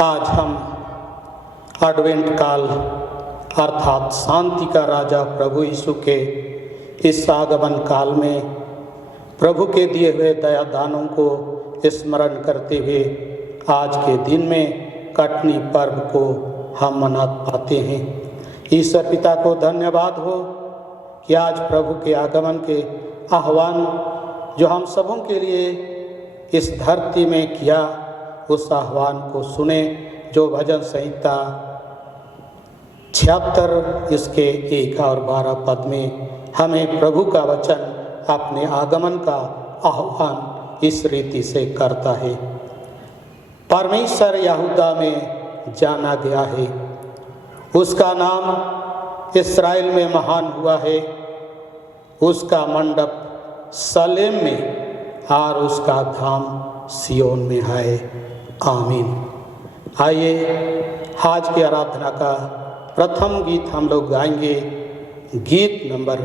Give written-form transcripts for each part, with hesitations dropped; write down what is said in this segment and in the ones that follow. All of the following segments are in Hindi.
आज हम एडवेंट काल अर्थात शांति का राजा प्रभु यीशु के इस आगमन काल में प्रभु के दिए हुए दया दानों को स्मरण करते हुए आज के दिन में कटनी पर्व को हम मना पाते हैं। ईश्वर पिता को धन्यवाद हो कि आज प्रभु के आगमन के आह्वान जो हम सबों के लिए इस धरती में किया, उस आह्वान को सुने जो भजन संहिता 76 इसके 1 और 12 पद में हमें प्रभु का वचन अपने आगमन का आह्वान इस रीति से करता है। परमेश्वर यहूदा में जाना गया है, उसका नाम इस्राएल में महान हुआ है, उसका मंडप सलेम में और उसका धाम सियोन में है। आमीन। आइए आज की आराधना का प्रथम गीत हम लोग गाएंगे, गीत नंबर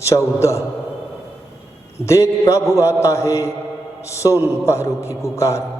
14। देख प्रभु आता है, सुन पहरू की पुकार।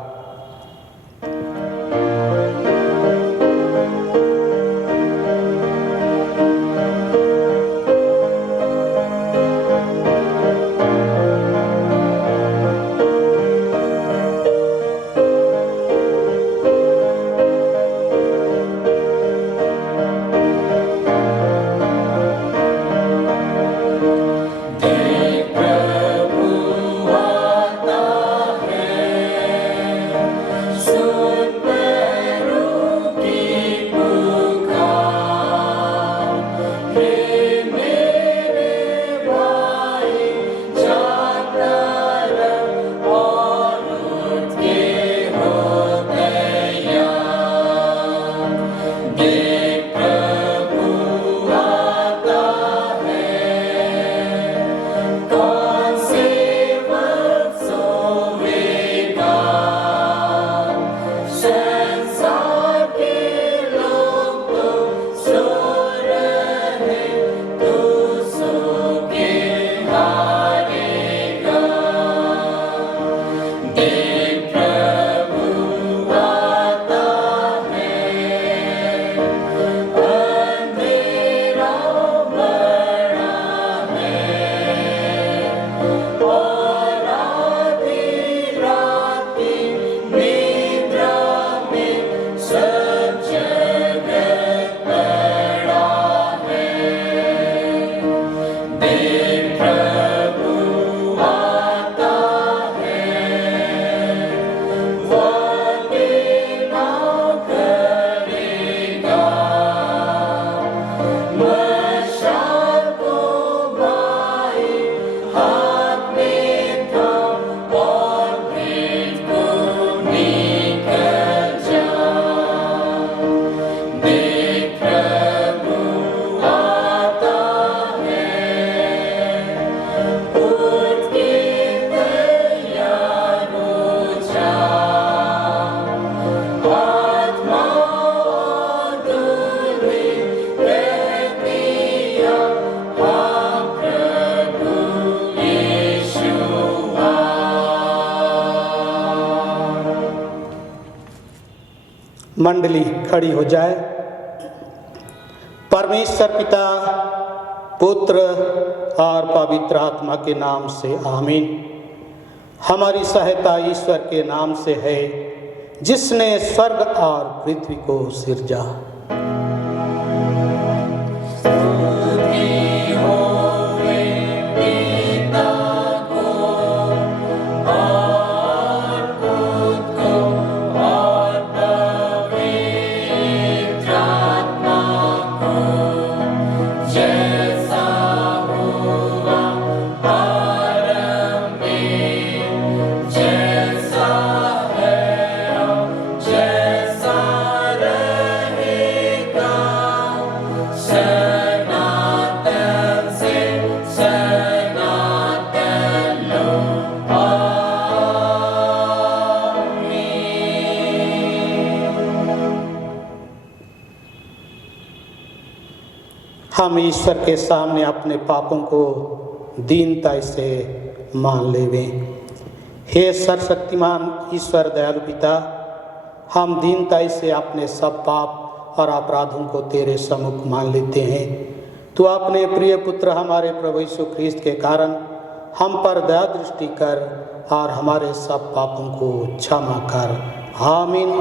मंडली खड़ी हो जाए। परमेश्वर पिता, पुत्र और पवित्र आत्मा के नाम से आमीन। हमारी सहायता ईश्वर के नाम से है, जिसने स्वर्ग और पृथ्वी को सिरजा। हम ईश्वर के सामने अपने पापों को दीनता से मान लेवें। हे सर्वशक्तिमान ईश्वर दयालु पिता, हम दीनताई से अपने सब पाप और अपराधों को तेरे सम्मुख मान लेते हैं। तू अपने प्रिय पुत्र हमारे प्रभु यीशु ख्रीस्त के कारण हम पर दया दृष्टि कर और हमारे सब पापों को क्षमा कर। आमीन।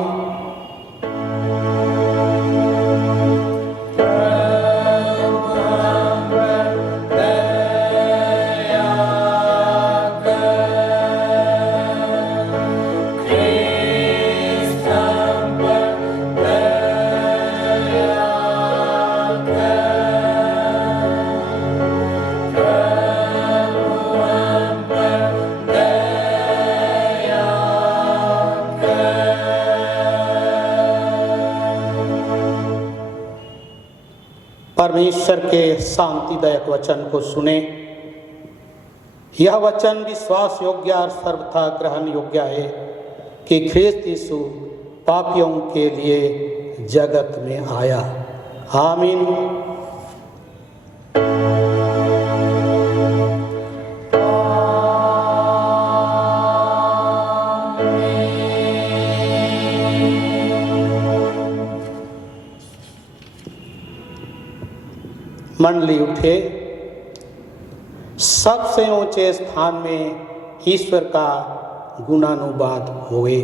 परमेश्वर के शांतिदायक वचन को सुने। यह वचन विश्वास योग्य और सर्वथा ग्रहण योग्य है कि ख्रीस्त यीशु पापियों के लिए जगत में आया। आमीन। मंडली उठे। सबसे ऊंचे स्थान में ईश्वर का गुणानुवाद होए।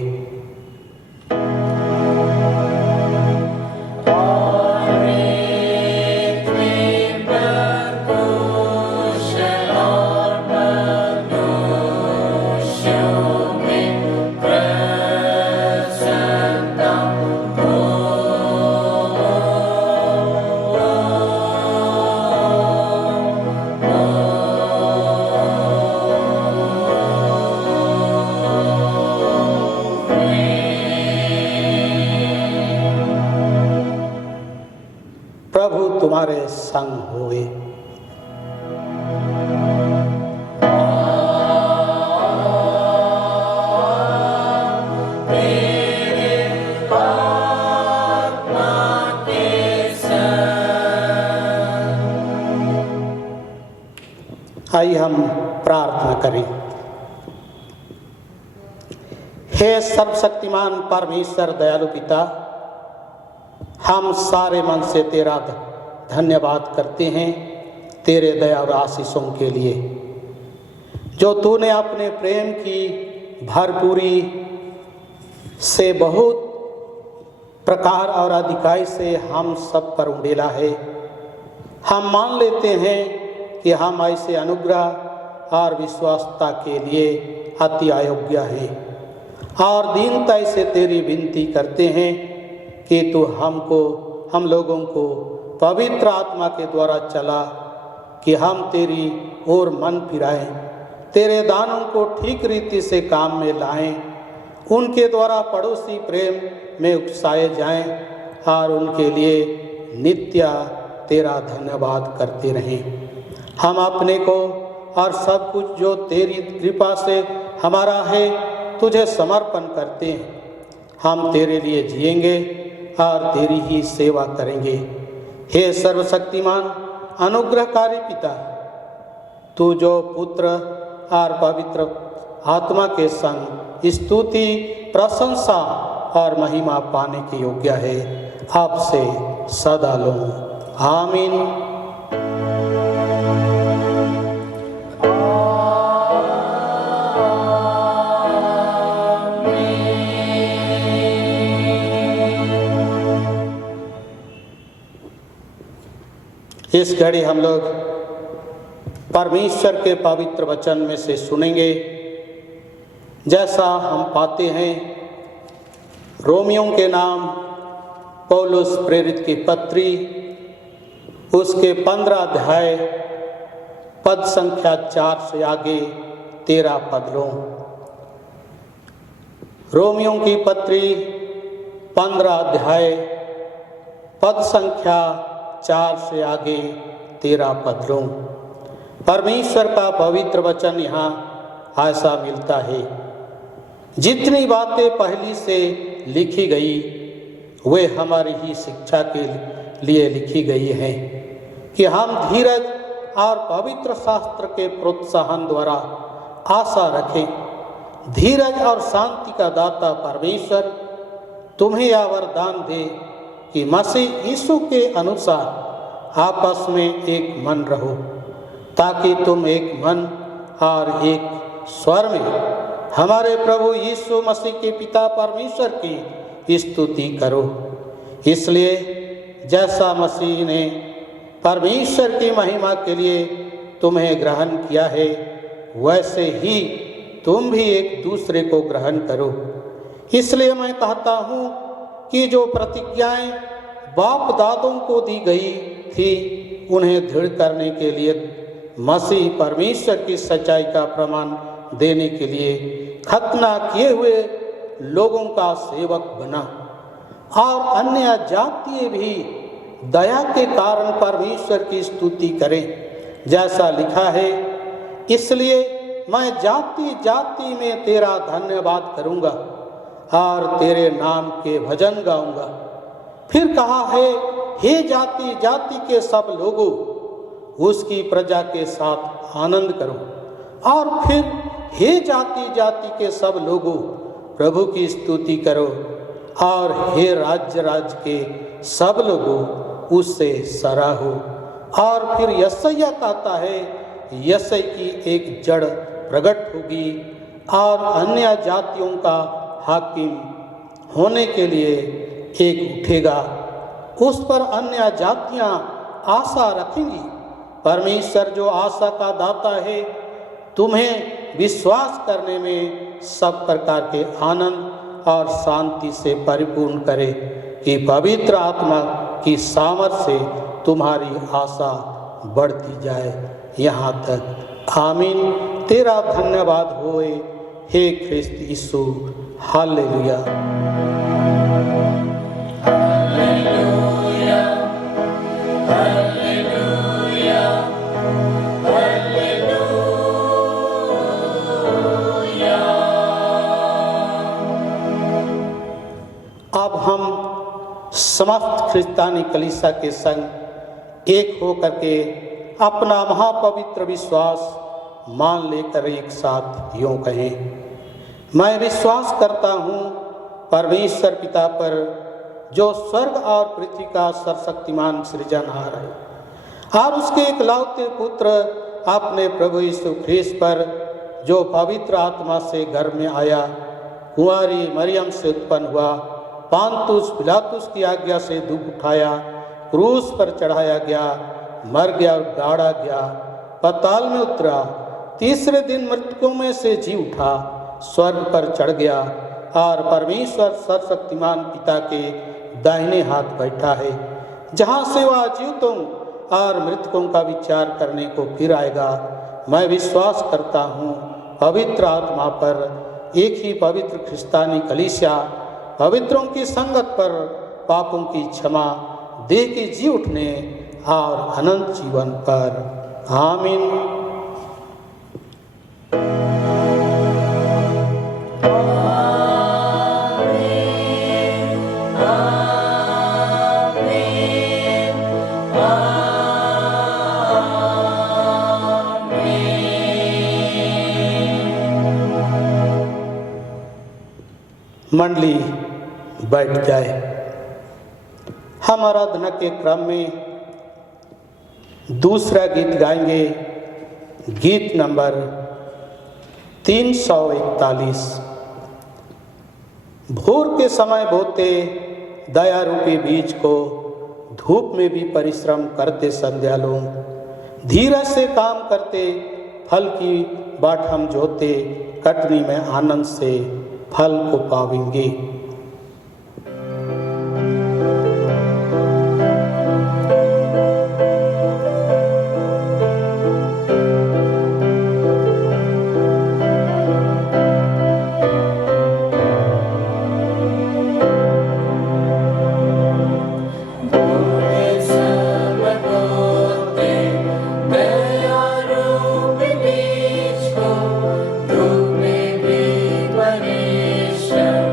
प्रभु तुम्हारे संग होए। आइए हम प्रार्थना करें। हे सर्वशक्तिमान परमेश्वर दयालु पिता, हम सारे मन से तेरा धन्यवाद करते हैं तेरे दया और आशीषों के लिए, जो तूने अपने प्रेम की भरपूरी से बहुत प्रकार और अधिकाई से हम सब पर उड़ेला है। हम मान लेते हैं कि हम ऐसे अनुग्रह और विश्वासता के लिए अति अयोग्य हैं और दीनता से तेरी विनती करते हैं कि तू हम लोगों को पवित्र आत्मा के द्वारा चला कि हम तेरी ओर मन फिराएं, तेरे दानों को ठीक रीति से काम में लाएं, उनके द्वारा पड़ोसी प्रेम में उकसाए जाएं और उनके लिए नित्य तेरा धन्यवाद करते रहें। हम अपने को और सब कुछ जो तेरी कृपा से हमारा है तुझे समर्पण करते हैं। हम तेरे लिए जिएंगे और तेरी ही सेवा करेंगे। हे सर्वशक्तिमान अनुग्रहकारी पिता, तू जो पुत्र और पवित्र आत्मा के संग स्तुति, प्रशंसा और महिमा पाने के योग्य है, आपसे सदा लो। आमीन। इस घड़ी हम लोग परमेश्वर के पवित्र वचन में से सुनेंगे। जैसा हम पाते हैं रोमियों के नाम पौलुस प्रेरित की पत्री उसके 15 अध्याय पद संख्या 4 से आगे 13 पद लो। रोमियों की पत्री 15 अध्याय पद संख्या 4 से आगे 13 पद लो। परमेश्वर का पवित्र वचन यहाँ ऐसा मिलता है। जितनी बातें पहली से लिखी गई वे हमारी ही शिक्षा के लिए लिखी गई हैं कि हम धीरज और पवित्र शास्त्र के प्रोत्साहन द्वारा आशा रखें। धीरज और शांति का दाता परमेश्वर तुम्हें यह वरदान दे कि मसीह यीशु के अनुसार आपस में एक मन रहो, ताकि तुम एक मन और एक स्वर में हमारे प्रभु यीशु मसीह के पिता परमेश्वर की स्तुति करो। इसलिए जैसा मसीह ने परमेश्वर की महिमा के लिए तुम्हें ग्रहण किया है, वैसे ही तुम भी एक दूसरे को ग्रहण करो। इसलिए मैं कहता हूँ कि जो प्रतिज्ञाएं बाप दादों को दी गई थी, उन्हें दृढ़ करने के लिए मसीह परमेश्वर की सच्चाई का प्रमाण देने के लिए खतना किए हुए लोगों का सेवक बना, और अन्य जातीय भी दया के कारण परमेश्वर की स्तुति करें, जैसा लिखा है, इसलिए मैं जाति जाति में तेरा धन्यवाद करूंगा और तेरे नाम के भजन गाऊंगा। फिर कहा है, हे जाति जाति के सब लोगों, उसकी प्रजा के साथ आनंद करो। और फिर हे जाति जाति के सब लोगों, प्रभु की स्तुति करो। और हे राज्य राज्य के सब लोगों, उससे सराहो। और फिर यशायाह कहता है, यशायाह की एक जड़ प्रकट होगी और अन्य जातियों का हाकिम होने के लिए एक उठेगा। उस पर अन्य जातियां आशा रखेंगी। परमेश्वर जो आशा का दाता है, तुम्हें विश्वास करने में सब प्रकार के आनंद और शांति से परिपूर्ण करे, कि पवित्र आत्मा की सामर्थ से तुम्हारी आशा बढ़ती जाए यहाँ तक। आमीन। तेरा धन्यवाद होए हे ख्रिस्त यीशु। हालेलुया। अब हम समस्त ख्रिस्तानी कलीसिया के संग एक होकर के अपना महापवित्र विश्वास मान लेकर एक साथ यूं कहें, मैं विश्वास करता हूँ परमेश्वर पिता पर, जो स्वर्ग और पृथ्वी का सर्वशक्तिमान सृजनहार है, और उसके एकलौते पुत्र अपने प्रभु यीशु ख्रीस्त पर, जो पवित्र आत्मा से गर्भ में आया, कुंवारी मरियम से उत्पन्न हुआ, पांतुस पिलातुस की आज्ञा से दुख उठाया, क्रूस पर चढ़ाया गया, मर गया और गाड़ा गया, पाताल में उतरा, तीसरे दिन मृतकों में से जी उठा, स्वर्ग पर चढ़ गया, और परमेश्वर सर्वशक्तिमान पिता के दाहिने हाथ बैठा है, जहाँ से वह जीवितों और मृतकों का विचार करने को फिर आएगा। मैं विश्वास करता हूँ पवित्र आत्मा पर, एक ही पवित्र ख्रिस्तानी कलीसिया, पवित्रों की संगत पर, पापों की क्षमा, देह के जी उठने और अनंत जीवन पर। आमीन। मंडली बैठ जाए। हम आराधना के क्रम में दूसरा गीत गाएंगे, गीत नंबर 341। भोर के समय बोते दया रूपी बीज को, धूप में भी परिश्रम करते संध्या लोग, धीरज से काम करते फल की बाट हम जोते, कटनी में आनंद से फल को पावेंगे। धूप में भी परिश्रम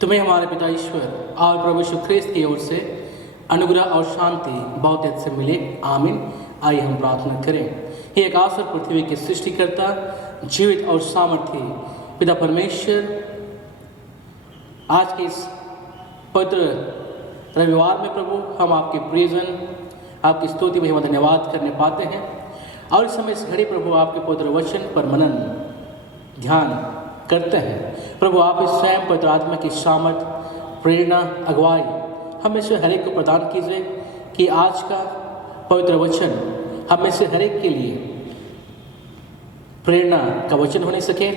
तुम्हें हमारे पिता ईश्वर और प्रभु यीशु ख्रिस्त की ओर से अनुग्रह और शांति बहुत तेज से मिले, आमीन। आइए हम प्रार्थना करें। हे आकाश और पृथ्वी के सृष्टिकर्ता, जीवित और सामर्थी पिता परमेश्वर, आज के इस पवित्र रविवार में प्रभु हम आपके प्रियजन आपकी स्तुति में धन्यवाद करने पाते हैं और इस समय इस घड़ी प्रभु आपके पवित्र वचन पर मनन ध्यान करते हैं। प्रभु आप इस स्वयं पवित्र आत्मा की सामर्थ, प्रेरणा, अगुवाई हमें से हर एक को प्रदान कीजिए कि आज का पवित्र वचन हमें से हर एक के लिए प्रेरणा का वचन होने सके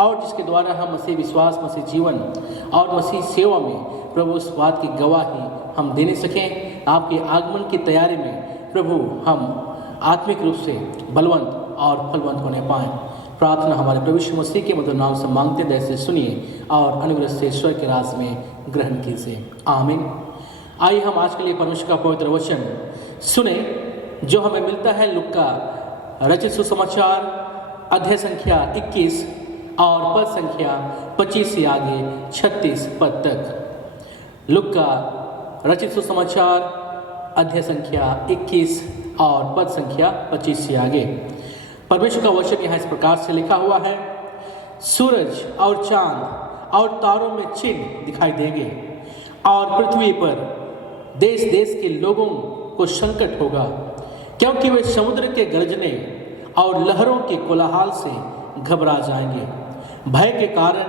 और जिसके द्वारा हम मसीह विश्वास, मसीह जीवन और मसीह सेवा में प्रभु उस बात की गवाही हम देने सकें। आपके आगमन की तैयारी में प्रभु हम आत्मिक रूप से बलवंत और फलवंत होने पाएँ। प्रार्थना हमारे प्रभु यीशु मसीह के मधुर नाम से मांगते हैं, ऐसे सुनिए और अनुग्रह से ईश्वर के राज में ग्रहण कीजिए, आमीन। आइए हम आज के लिए परमेश्वर का पवित्र वचन सुने जो हमें मिलता है लूका रचित सुसमाचार अध्याय संख्या 21 और पद संख्या 25 से आगे 36 पद तक। लूका रचित सुसमाचार अध्याय संख्या 21 और पद संख्या 25 से आगे। परमेश्वर का वचन यहाँ इस प्रकार से लिखा हुआ है, सूरज और चांद और तारों में चिन्ह दिखाई देंगे और पृथ्वी पर देश देश के लोगों को संकट होगा, क्योंकि वे समुद्र के गरजने और लहरों के कोलाहल से घबरा जाएंगे। भय के कारण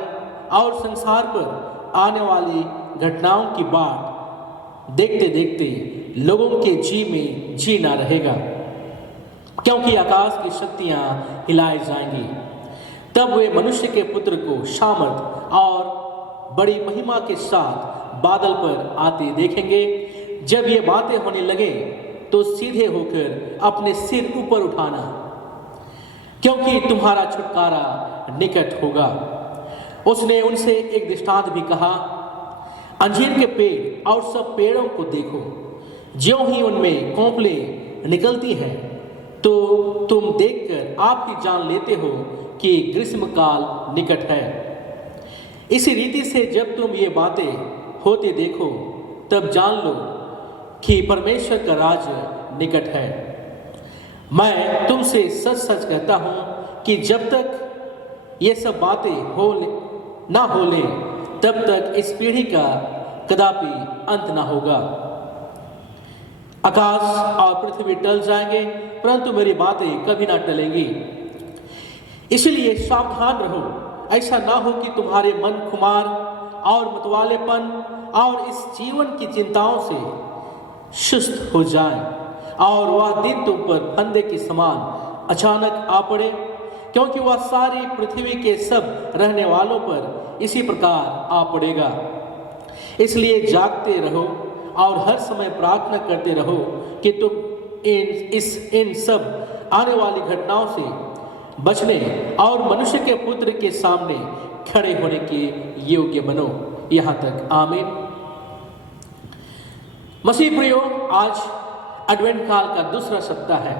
और संसार पर आने वाली घटनाओं की बाट देखते देखते लोगों के जी में जी ना रहेगा, क्योंकि आकाश की शक्तियां हिलाई जाएंगी। तब वे मनुष्य के पुत्र को सामर्थ और बड़ी महिमा के साथ बादल पर आते देखेंगे। जब ये बातें होने लगे तो सीधे होकर अपने सिर ऊपर उठाना, क्योंकि तुम्हारा छुटकारा निकट होगा। उसने उनसे एक दृष्टांत भी कहा, अंजीर के पेड़ और सब पेड़ों को देखो, ज्यों ही उनमें कोंपलें निकलती हैं तो तुम देखकर आप ही जान लेते हो कि ग्रीष्म काल निकट है। इसी रीति से जब तुम ये बातें होते देखो तब जान लो कि परमेश्वर का राज्य निकट है। मैं तुमसे सच सच कहता हूं कि जब तक ये सब बातें ना हो ले तब तक इस पीढ़ी का कदापि अंत ना होगा। आकाश और पृथ्वी टल जाएंगे परंतु मेरी बातें कभी ना टलेंगी। इसलिए सावधान रहो, ऐसा ना हो कि तुम्हारे मन खुमार और मतवालेपन और इस जीवन की चिंताओं से सुस्त हो जाए और वह दिन तुम पर फंदे के समान अचानक आ पड़े, क्योंकि वह सारी पृथ्वी के सब रहने वालों पर इसी प्रकार आ पड़ेगा। इसलिए जागते रहो और हर समय प्रार्थना करते रहो कि तुम इन सब आने वाली घटनाओं से बचने और मनुष्य के पुत्र के सामने खड़े होने के योग्य बनो। यहाँ तक आमीन। मसीह प्रियो, आज एडवेंट काल का दूसरा सप्ताह है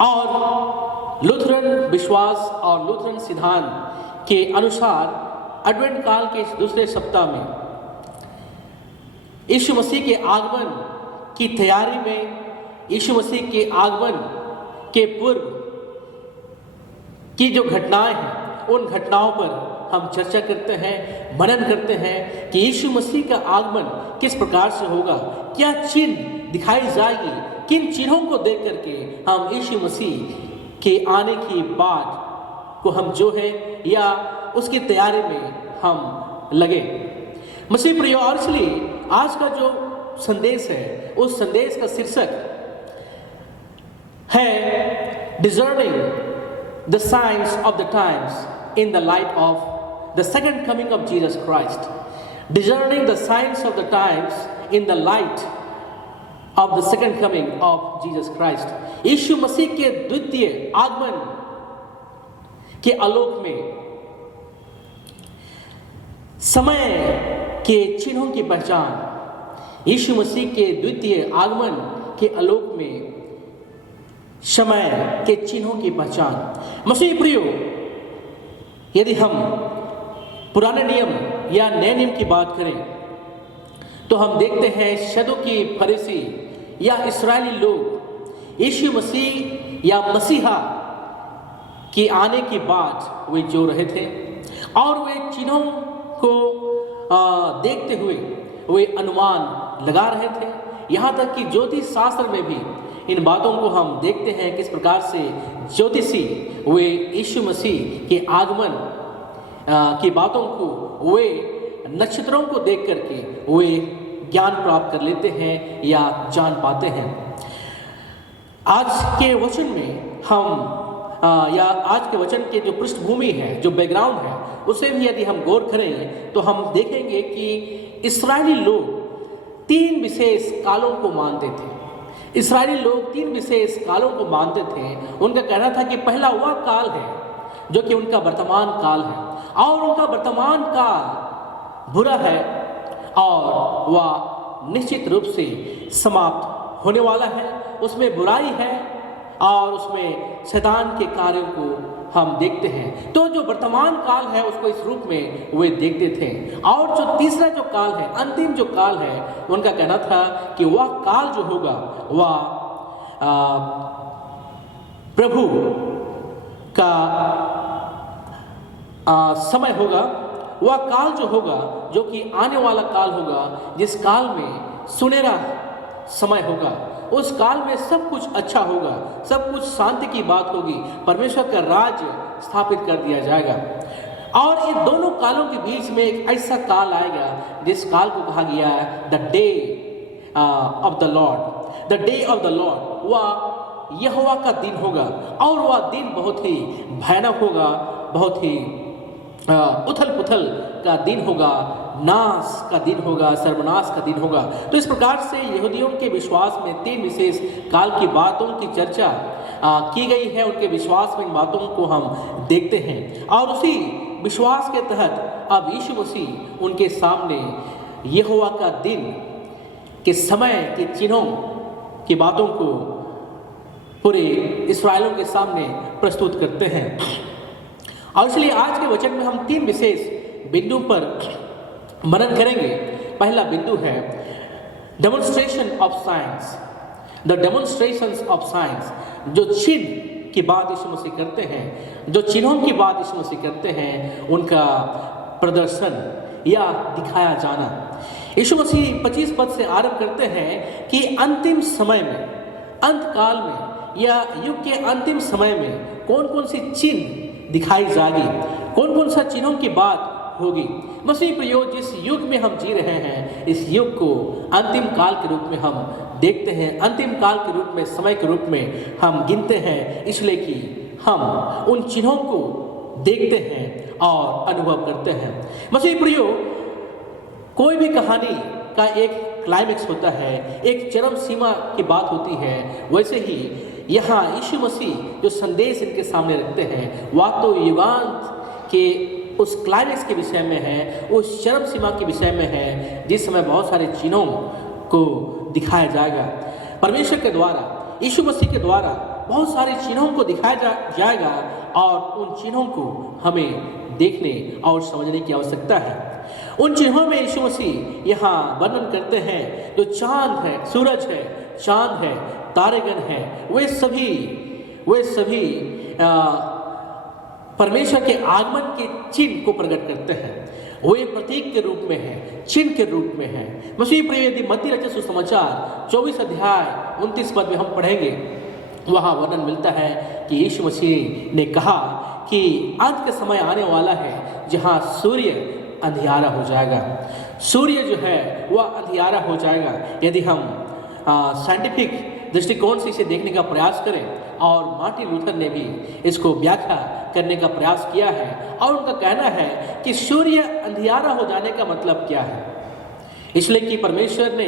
और लूथरन विश्वास और लूथरन सिद्धांत के अनुसार एडवेंट काल के इस दूसरे सप्ताह में यीशु मसीह के आगमन की तैयारी में, यीशु मसीह के आगमन के पूर्व की जो घटनाएं हैं उन घटनाओं पर हम चर्चा करते हैं, मनन करते हैं कि यीशु मसीह का आगमन किस प्रकार से होगा, क्या चिन्ह दिखाई जाएगी, किन चिन्हों को देख करके हम यीशु मसीह के आने की बात को हम जो है या उसकी तैयारी में हम लगे। मसीह प्रियो, और इसलिए आज का जो संदेश है उस संदेश का शीर्षक है discerning the science of the times in the light of the second coming of Jesus Christ. Discerning the signs of the times in the light of the second coming of Jesus Christ. यीशु मसीह के द्वितीय आगमन के आलोक में समय के चिन्हों की पहचान, यीशु मसीह के द्वितीय आगमन के आलोक में समय के चिन्हों की पहचान। मसीह प्रियो, यदि हम पुराने नियम या नए नियम की बात करें तो हम देखते हैं सदूकी फरीसी या इस्राएली लोग यीशु मसीह या मसीहा के आने की बात वे जो रहे थे और वे चिन्हों को देखते हुए वे अनुमान लगा रहे थे। यहाँ तक कि ज्योतिष शास्त्र में भी इन बातों को हम देखते हैं किस प्रकार से ज्योतिषी वे यीशु मसीह के आगमन की बातों को वे नक्षत्रों को देख करके वे ज्ञान प्राप्त कर लेते हैं या जान पाते हैं। आज के वचन में हम या आज के वचन के जो पृष्ठभूमि है, जो बैकग्राउंड है, उसे भी यदि हम गौर करें तो हम देखेंगे कि इस्राएली लोग तीन विशेष कालों को मानते थे। इस्राएली लोग तीन विशेष कालों को मानते थे। उनका कहना था कि पहला वह काल है जो कि उनका वर्तमान काल है और उनका वर्तमान काल बुरा है और वह निश्चित रूप से समाप्त होने वाला है। उसमें बुराई है और उसमें शैतान के कार्यों को हम देखते हैं। तो जो वर्तमान काल है उसको इस रूप में वे देखते थे। और जो तीसरा जो काल है, अंतिम जो काल है, उनका कहना था कि वह काल जो होगा वह प्रभु का समय होगा। वह काल जो होगा, जो कि आने वाला काल होगा, जिस काल में सुनहरा समय होगा, उस काल में सब कुछ अच्छा होगा, सब कुछ शांति की बात होगी, परमेश्वर का राज्य स्थापित कर दिया जाएगा। और इन दोनों कालों के बीच में एक ऐसा काल आएगा जिस काल को कहा गया है the day of the Lord. The day of the Lord, वह यहोवा का दिन होगा और वह दिन बहुत ही भयानक होगा, बहुत ही उथल पुथल का दिन होगा, नाश का दिन होगा, सर्वनाश का दिन होगा। तो इस प्रकार से यहूदियों के विश्वास में तीन विशेष काल की बातों की चर्चा की गई है। उनके विश्वास में इन बातों को हम देखते हैं और उसी विश्वास के तहत अब यीशु मसीह उनके सामने यहोवा का दिन के समय के चिन्हों की बातों को पूरे इस्राएलियों के सामने प्रस्तुत करते हैं। और इसलिए आज के वचन में हम तीन विशेष बिंदु पर मनन करेंगे। पहला बिंदु है demonstration of science. The demonstrations of science, जो चिन्ह की बात यीशु मसीह करते हैं, जो चिन्हों की बात यीशु मसीह करते हैं, उनका प्रदर्शन या दिखाया जाना। यीशु मसीह 25 पद से आरंभ करते हैं कि अंतिम समय में, अंत काल में या युग के अंतिम समय में कौन कौन सी चिन्ह दिखाई जाएगी, कौन कौन सा चिन्हों की बात होगी। मसीह प्रियो, जिस युग में हम जी रहे हैं, इस युग को अंतिम काल के रूप में हम देखते हैं, अंतिम काल के रूप में, समय के रूप में हम गिनते हैं, इसलिए कि हम उन चिन्हों को देखते हैं और अनुभव करते हैं। मसीह प्रियो, कोई भी कहानी का एक क्लाइमेक्स होता है, एक चरम सीमा की बात होती है। वैसे ही यहाँ यीशु मसीह जो संदेश इनके सामने रखते हैं, वह तो युगांत के उस क्लाइमेक्स के विषय में है, उस चरम सीमा के विषय में है, जिस समय बहुत सारे चिन्हों को दिखाया जाएगा। परमेश्वर के द्वारा, यीशु मसीह के द्वारा बहुत सारे चिन्हों को दिखाया जाएगा और उन चिन्हों को हमें देखने और समझने की आवश्यकता है। उन चिन्हों में यीशु मसीह यहाँ वर्णन करते हैं, जो चांद है, सूरज है, चांद है, तारेगण है, वे सभी परमेश्वर के आगमन के चिन्ह को प्रकट करते हैं। वे प्रतीक के रूप में है, चिन्ह के रूप में है। मसीह प्रिय, यदि मत्ती रचित सुसमाचार 24 अध्याय 29 पद में हम पढ़ेंगे, वहाँ वर्णन मिलता है कि यीशु मसीह ने कहा कि अंत का समय आने वाला है जहाँ सूर्य अंधियारा हो जाएगा। सूर्य जो है वह अंधियारा हो जाएगा। यदि हम साइंटिफिक दृष्टिकोण से इसे देखने का प्रयास करें, और मार्टिन लूथर ने भी इसको व्याख्या करने का प्रयास किया है, और उनका कहना है कि सूर्य अंधियारा हो जाने का मतलब क्या है। इसलिए कि परमेश्वर ने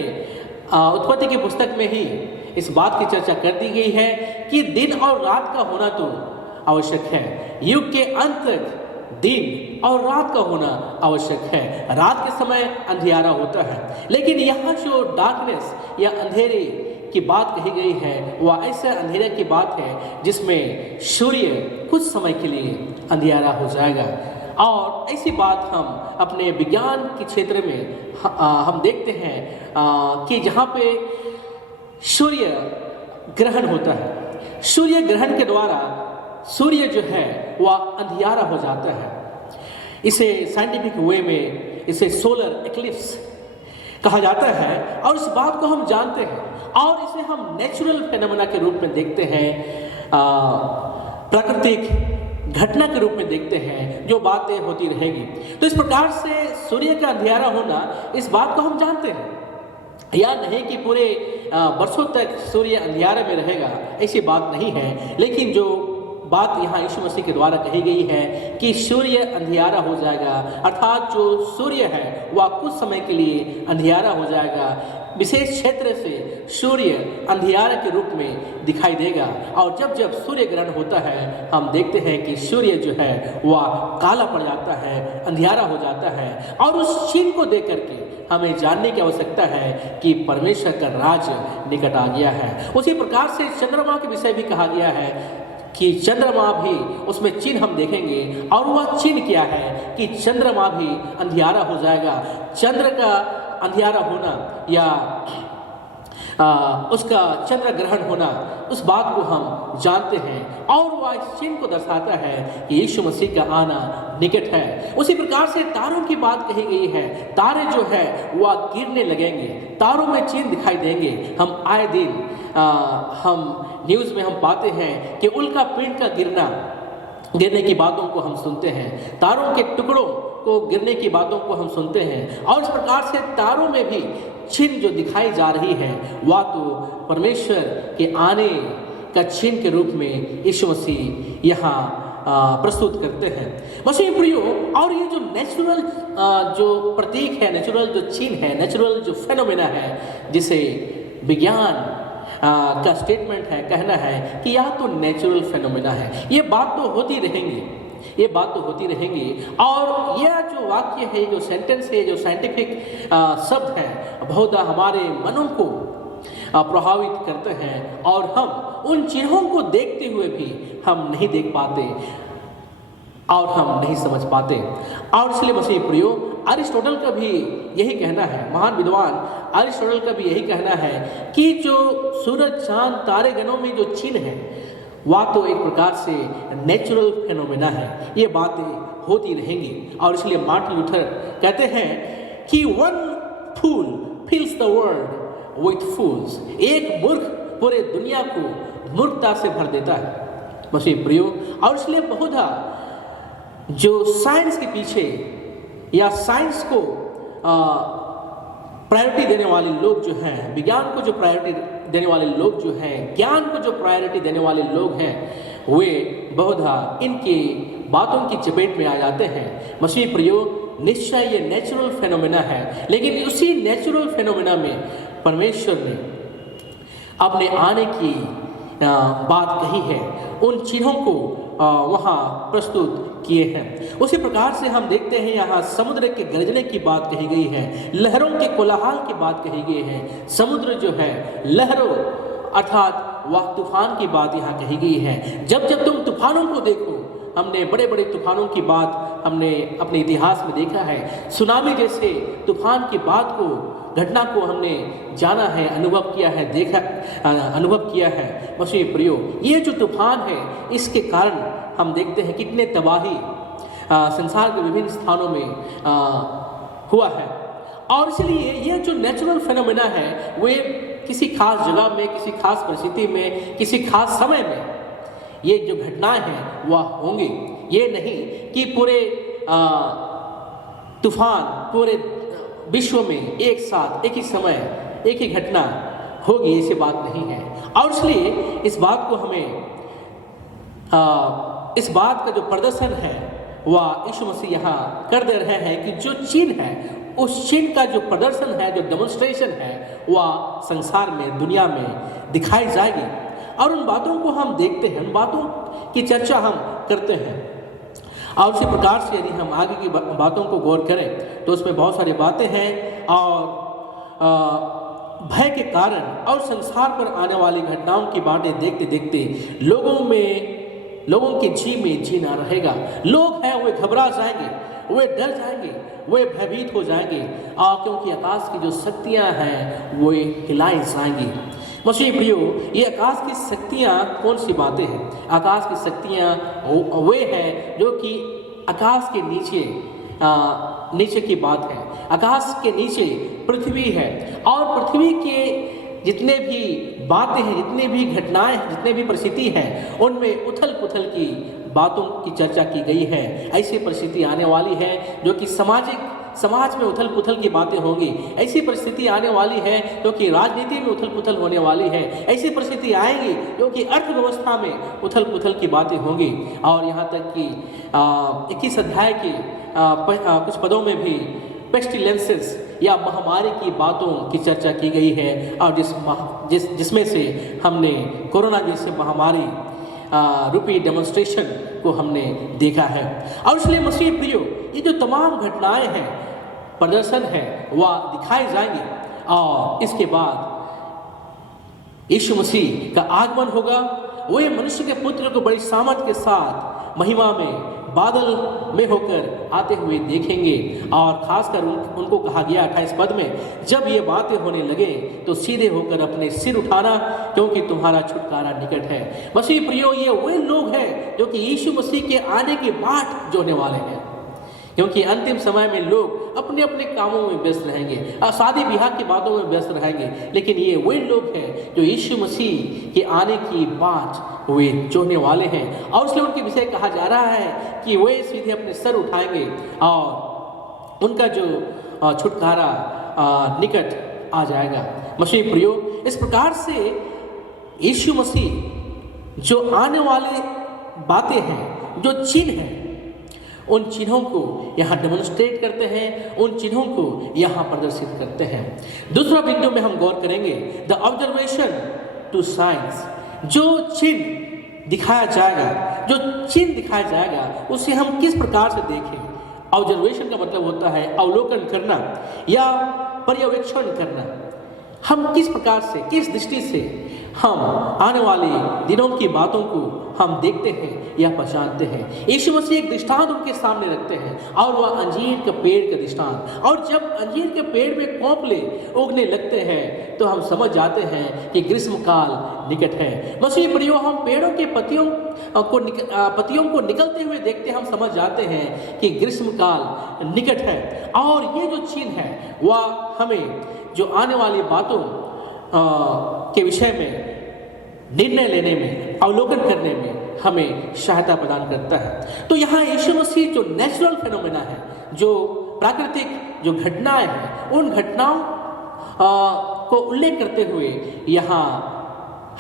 उत्पत्ति की पुस्तक में ही इस बात की चर्चा कर दी गई है कि दिन और रात का होना तो आवश्यक है। युग के अंत तक दिन और रात का होना आवश्यक है। रात के समय अंधियारा होता है, लेकिन यहाँ जो डार्कनेस या अंधेरे की बात कही गई है, वह ऐसे अंधेरे की बात है जिसमें सूर्य कुछ समय के लिए अंधियारा हो जाएगा। और ऐसी बात हम अपने विज्ञान के क्षेत्र में हम देखते हैं कि जहाँ पे सूर्य ग्रहण होता है, सूर्य ग्रहण के द्वारा सूर्य जो है वह अंधियारा हो जाता है। इसे साइंटिफिक वे में इसे सोलर एक्लिप्स कहा जाता है, और इस बात को हम जानते हैं और इसे हम नेचुरल फेनोमेना के रूप में देखते हैं, प्राकृतिक घटना के रूप में देखते हैं, जो बातें होती रहेगी। तो इस प्रकार से सूर्य का अंधियारा होना, इस बात को हम जानते हैं। या नहीं कि पूरे वर्षों तक सूर्य अंधियारे में रहेगा, ऐसी बात नहीं है। लेकिन जो बात यहाँ यीशु मसीह के द्वारा कही गई है कि सूर्य अंधियारा हो जाएगा, अर्थात जो सूर्य है वह कुछ समय के लिए अंधियारा हो जाएगा। विशेष क्षेत्र से सूर्य अंधियारे के रूप में दिखाई देगा, और जब जब सूर्य ग्रहण होता है, हम देखते हैं कि सूर्य जो है वह काला पड़ जाता है, अंधियारा हो जाता है। और उस चिन्ह को देख करके हमें जानने की आवश्यकता है कि परमेश्वर का राज्य निकट आ गया है। उसी प्रकार से चंद्रमा के विषय भी कहा गया है कि चंद्रमा भी, उसमें चिन्ह हम देखेंगे, और वह चिन्ह क्या है कि चंद्रमा भी अंधियारा हो जाएगा। चंद्र का अंधियारा होना या उसका चंद्र ग्रहण होना, उस बात को हम जानते हैं, और वह इस चिन्ह को दर्शाता है कि यीशु मसीह का आना निकट है। उसी प्रकार से तारों की बात कही गई है। तारे जो है वह गिरने लगेंगे, तारों में चिन्ह दिखाई देंगे। हम आए दिन हम न्यूज़ में हम पाते हैं कि उल्का पिंड का गिरने की बातों को हम सुनते हैं, तारों के टुकड़ों को गिरने की बातों को हम सुनते हैं। और इस प्रकार से तारों में भी चिन्ह जो दिखाई जा रही है, वह तो परमेश्वर के आने का चिन्ह के रूप में यीशु मसीह यहाँ प्रस्तुत करते हैं। मसीह प्रियो, और ये जो नेचुरल जो प्रतीक है, नेचुरल जो चिन्ह है, नेचुरल जो फेनोमेना है, जिसे विज्ञान का स्टेटमेंट है, कहना है कि यह तो नेचुरल फेनोमेना है, ये बात तो होती रहेंगी, ये बात तो होती रहेंगी। और यह जो वाक्य है, जो सेंटेंस है, जो साइंटिफिक शब्द है, बहुत हमारे मनों को प्रभावित करते हैं, और हम उन चिन्हों को देखते हुए भी हम नहीं देख पाते और हम नहीं समझ पाते। और इसलिए मसीह प्रियो, अरिस्टोटल का भी यही कहना है, महान विद्वान अरिस्टोटल का भी यही कहना है कि जो सूरज चांद तारे गणों में जो चिन्ह है वह तो एक प्रकार से नेचुरल फेनोमेना है, ये बातें होती रहेंगी। और इसलिए मार्टिन लूथर कहते हैं कि one fool fills the world with fools, एक मूर्ख पूरे दुनिया को मूर्खता से भर देता है मसीह प्रियो। और इसलिए बहुधा जो साइंस के पीछे या साइंस को प्रायोरिटी देने वाले लोग जो हैं, विज्ञान को जो प्रायोरिटी देने वाले लोग जो हैं, ज्ञान को जो प्रायोरिटी देने वाले लोग हैं, वे बहुधा इनकी बातों की चपेट में आ जाते हैं मसीह प्रियो। निश्चय ये नेचुरल फेनोमेना है, लेकिन उसी नेचुरल फेनोमेना में परमेश्वर ने अपने आने की बात कही है, उन चिन्हों को वहाँ प्रस्तुत किए हैं। उसी प्रकार से हम देखते हैं यहाँ समुद्र के गरजने की बात कही गई है, लहरों के कोलाहल की बात कही गई है। समुद्र जो है लहरों अर्थात वह तूफान की बात यहाँ कही गई है। जब जब तुम तूफानों को देखो, हमने बड़े बड़े तूफानों की बात हमने अपने इतिहास में देखा है, सुनामी जैसे तूफान की बात को, घटना को हमने जाना है, अनुभव किया है, देखा अनुभव किया है मसीह प्रियो। ये जो तूफान है इसके कारण हम देखते हैं कितने तबाही संसार के विभिन्न स्थानों में हुआ है। और इसलिए ये जो नेचुरल फेनोमेना है वे किसी खास जगह में, किसी खास परिस्थिति में, किसी खास समय में ये जो घटनाएं हैं वह होंगी। ये नहीं कि पूरे तूफान पूरे विश्व में एक साथ एक ही समय एक ही घटना होगी, ऐसी बात नहीं है। और इसलिए इस बात को हमें इस बात का जो प्रदर्शन है वह यीशु मसीह यहाँ कर दे रहे हैं कि जो चिन्ह है उस चिन्ह का जो प्रदर्शन है, जो डेमोन्स्ट्रेशन है वह संसार में, दुनिया में दिखाई जाएगी। और उन बातों को हम देखते हैं, उन बातों की चर्चा हम करते हैं। और उसी प्रकार से यदि हम आगे की बातों को गौर करें तो उसमें बहुत सारी बातें हैं। और भय के कारण और संसार पर आने वाली घटनाओं की बातें देखते देखते लोगों के जी में जी ना रहेगा। लोग हैं वे घबरा जाएंगे, वे डर जाएंगे, वे भयभीत हो जाएंगे, क्योंकि आकाश की जो शक्तियां हैं वे हिलाई जाएंगी। मसीह प्रियो, ये आकाश की शक्तियाँ कौन सी बातें हैं? आकाश की शक्तियाँ वे हैं जो कि आकाश के नीचे की बात है। आकाश के नीचे पृथ्वी है और पृथ्वी के जितने भी बातें हैं, जितने भी घटनाएं हैं, जितने भी परिस्थिति हैं, उनमें उथल पुथल की बातों की चर्चा की गई है। ऐसी परिस्थिति आने वाली है जो कि समाज में उथल पुथल की बातें होंगी। ऐसी परिस्थिति आने वाली है जो कि राजनीति में उथल पुथल होने वाली है। ऐसी परिस्थिति आएगी जो कि अर्थव्यवस्था में उथल पुथल की बातें होंगी। और यहाँ तक कि 21 अध्याय के कुछ पदों में भी पेस्टिलेंसेस या महामारी की बातों की चर्चा की गई है। और जिसमें से हमने कोरोना जैसे महामारी रूपी डेमोन्स्ट्रेशन को हमने देखा है। और इसलिए मसीह प्रियो, ये जो तमाम घटनाएं हैं, प्रदर्शन है, वह दिखाई जाएंगे। और इसके बाद यीशु मसीह का आगमन होगा। वे मनुष्य के पुत्र को बड़ी सामर्थ के साथ महिमा में बादल में होकर आते हुए देखेंगे। और खासकर उनको कहा गया 28 पद में, जब ये बातें होने लगे तो सीधे होकर अपने सिर उठाना, क्योंकि तुम्हारा छुटकारा निकट है। मसीह प्रियो, ये वे लोग हैं जो कि यीशु मसीह के आने की बाट जोने वाले हैं, क्योंकि अंतिम समय में लोग अपने अपने कामों में व्यस्त रहेंगे, शादी ब्याह की बातों में व्यस्त रहेंगे। लेकिन ये वे लोग हैं जो यीशु मसीह के आने की बाट वे जोने वाले हैं। और इसलिए उनके विषय कहा जा रहा है कि वे सीधे अपने सर उठाएंगे और उनका जो छुटकारा निकट आ जाएगा। मसीह प्रियो, इस प्रकार से यीशु मसीह जो आने वाली बातें हैं, जो चिन्ह हैं, उन चिन्हों को यहाँ डेमोन्स्ट्रेट करते हैं, उन चिन्हों को यहाँ प्रदर्शित करते हैं। दूसरा बिंदु में हम गौर करेंगे, द ऑब्जर्वेशन टू साइंस। जो चिन्ह दिखाया जाएगा उसे हम किस प्रकार से देखें। ऑब्जर्वेशन का मतलब होता है अवलोकन करना या पर्यवेक्षण करना। हम किस प्रकार से, किस दृष्टि से हम आने वाले दिनों की बातों को हम देखते हैं या पहचानते हैं। यीशु मसीह एक दृष्टांत उनके सामने रखते हैं और वह अंजीर के पेड़ का दृष्टांत। और जब अंजीर के पेड़ में कोंपले उगने लगते हैं तो हम समझ जाते हैं कि ग्रीष्म काल निकट है। मसीह प्रियो, हम पेड़ों के पत्तियों को निकलते हुए देखते हम समझ जाते हैं कि ग्रीष्म काल निकट है। और ये जो चिन्ह है वह हमें जो आने वाली बातों के विषय में निर्णय लेने में, अवलोकन करने में हमें सहायता प्रदान करता है। तो यहाँ यीशु मसीह जो नेचुरल फेनोमेना है, जो प्राकृतिक जो घटनाएं हैं, उन घटनाओं को उल्लेख करते हुए यहाँ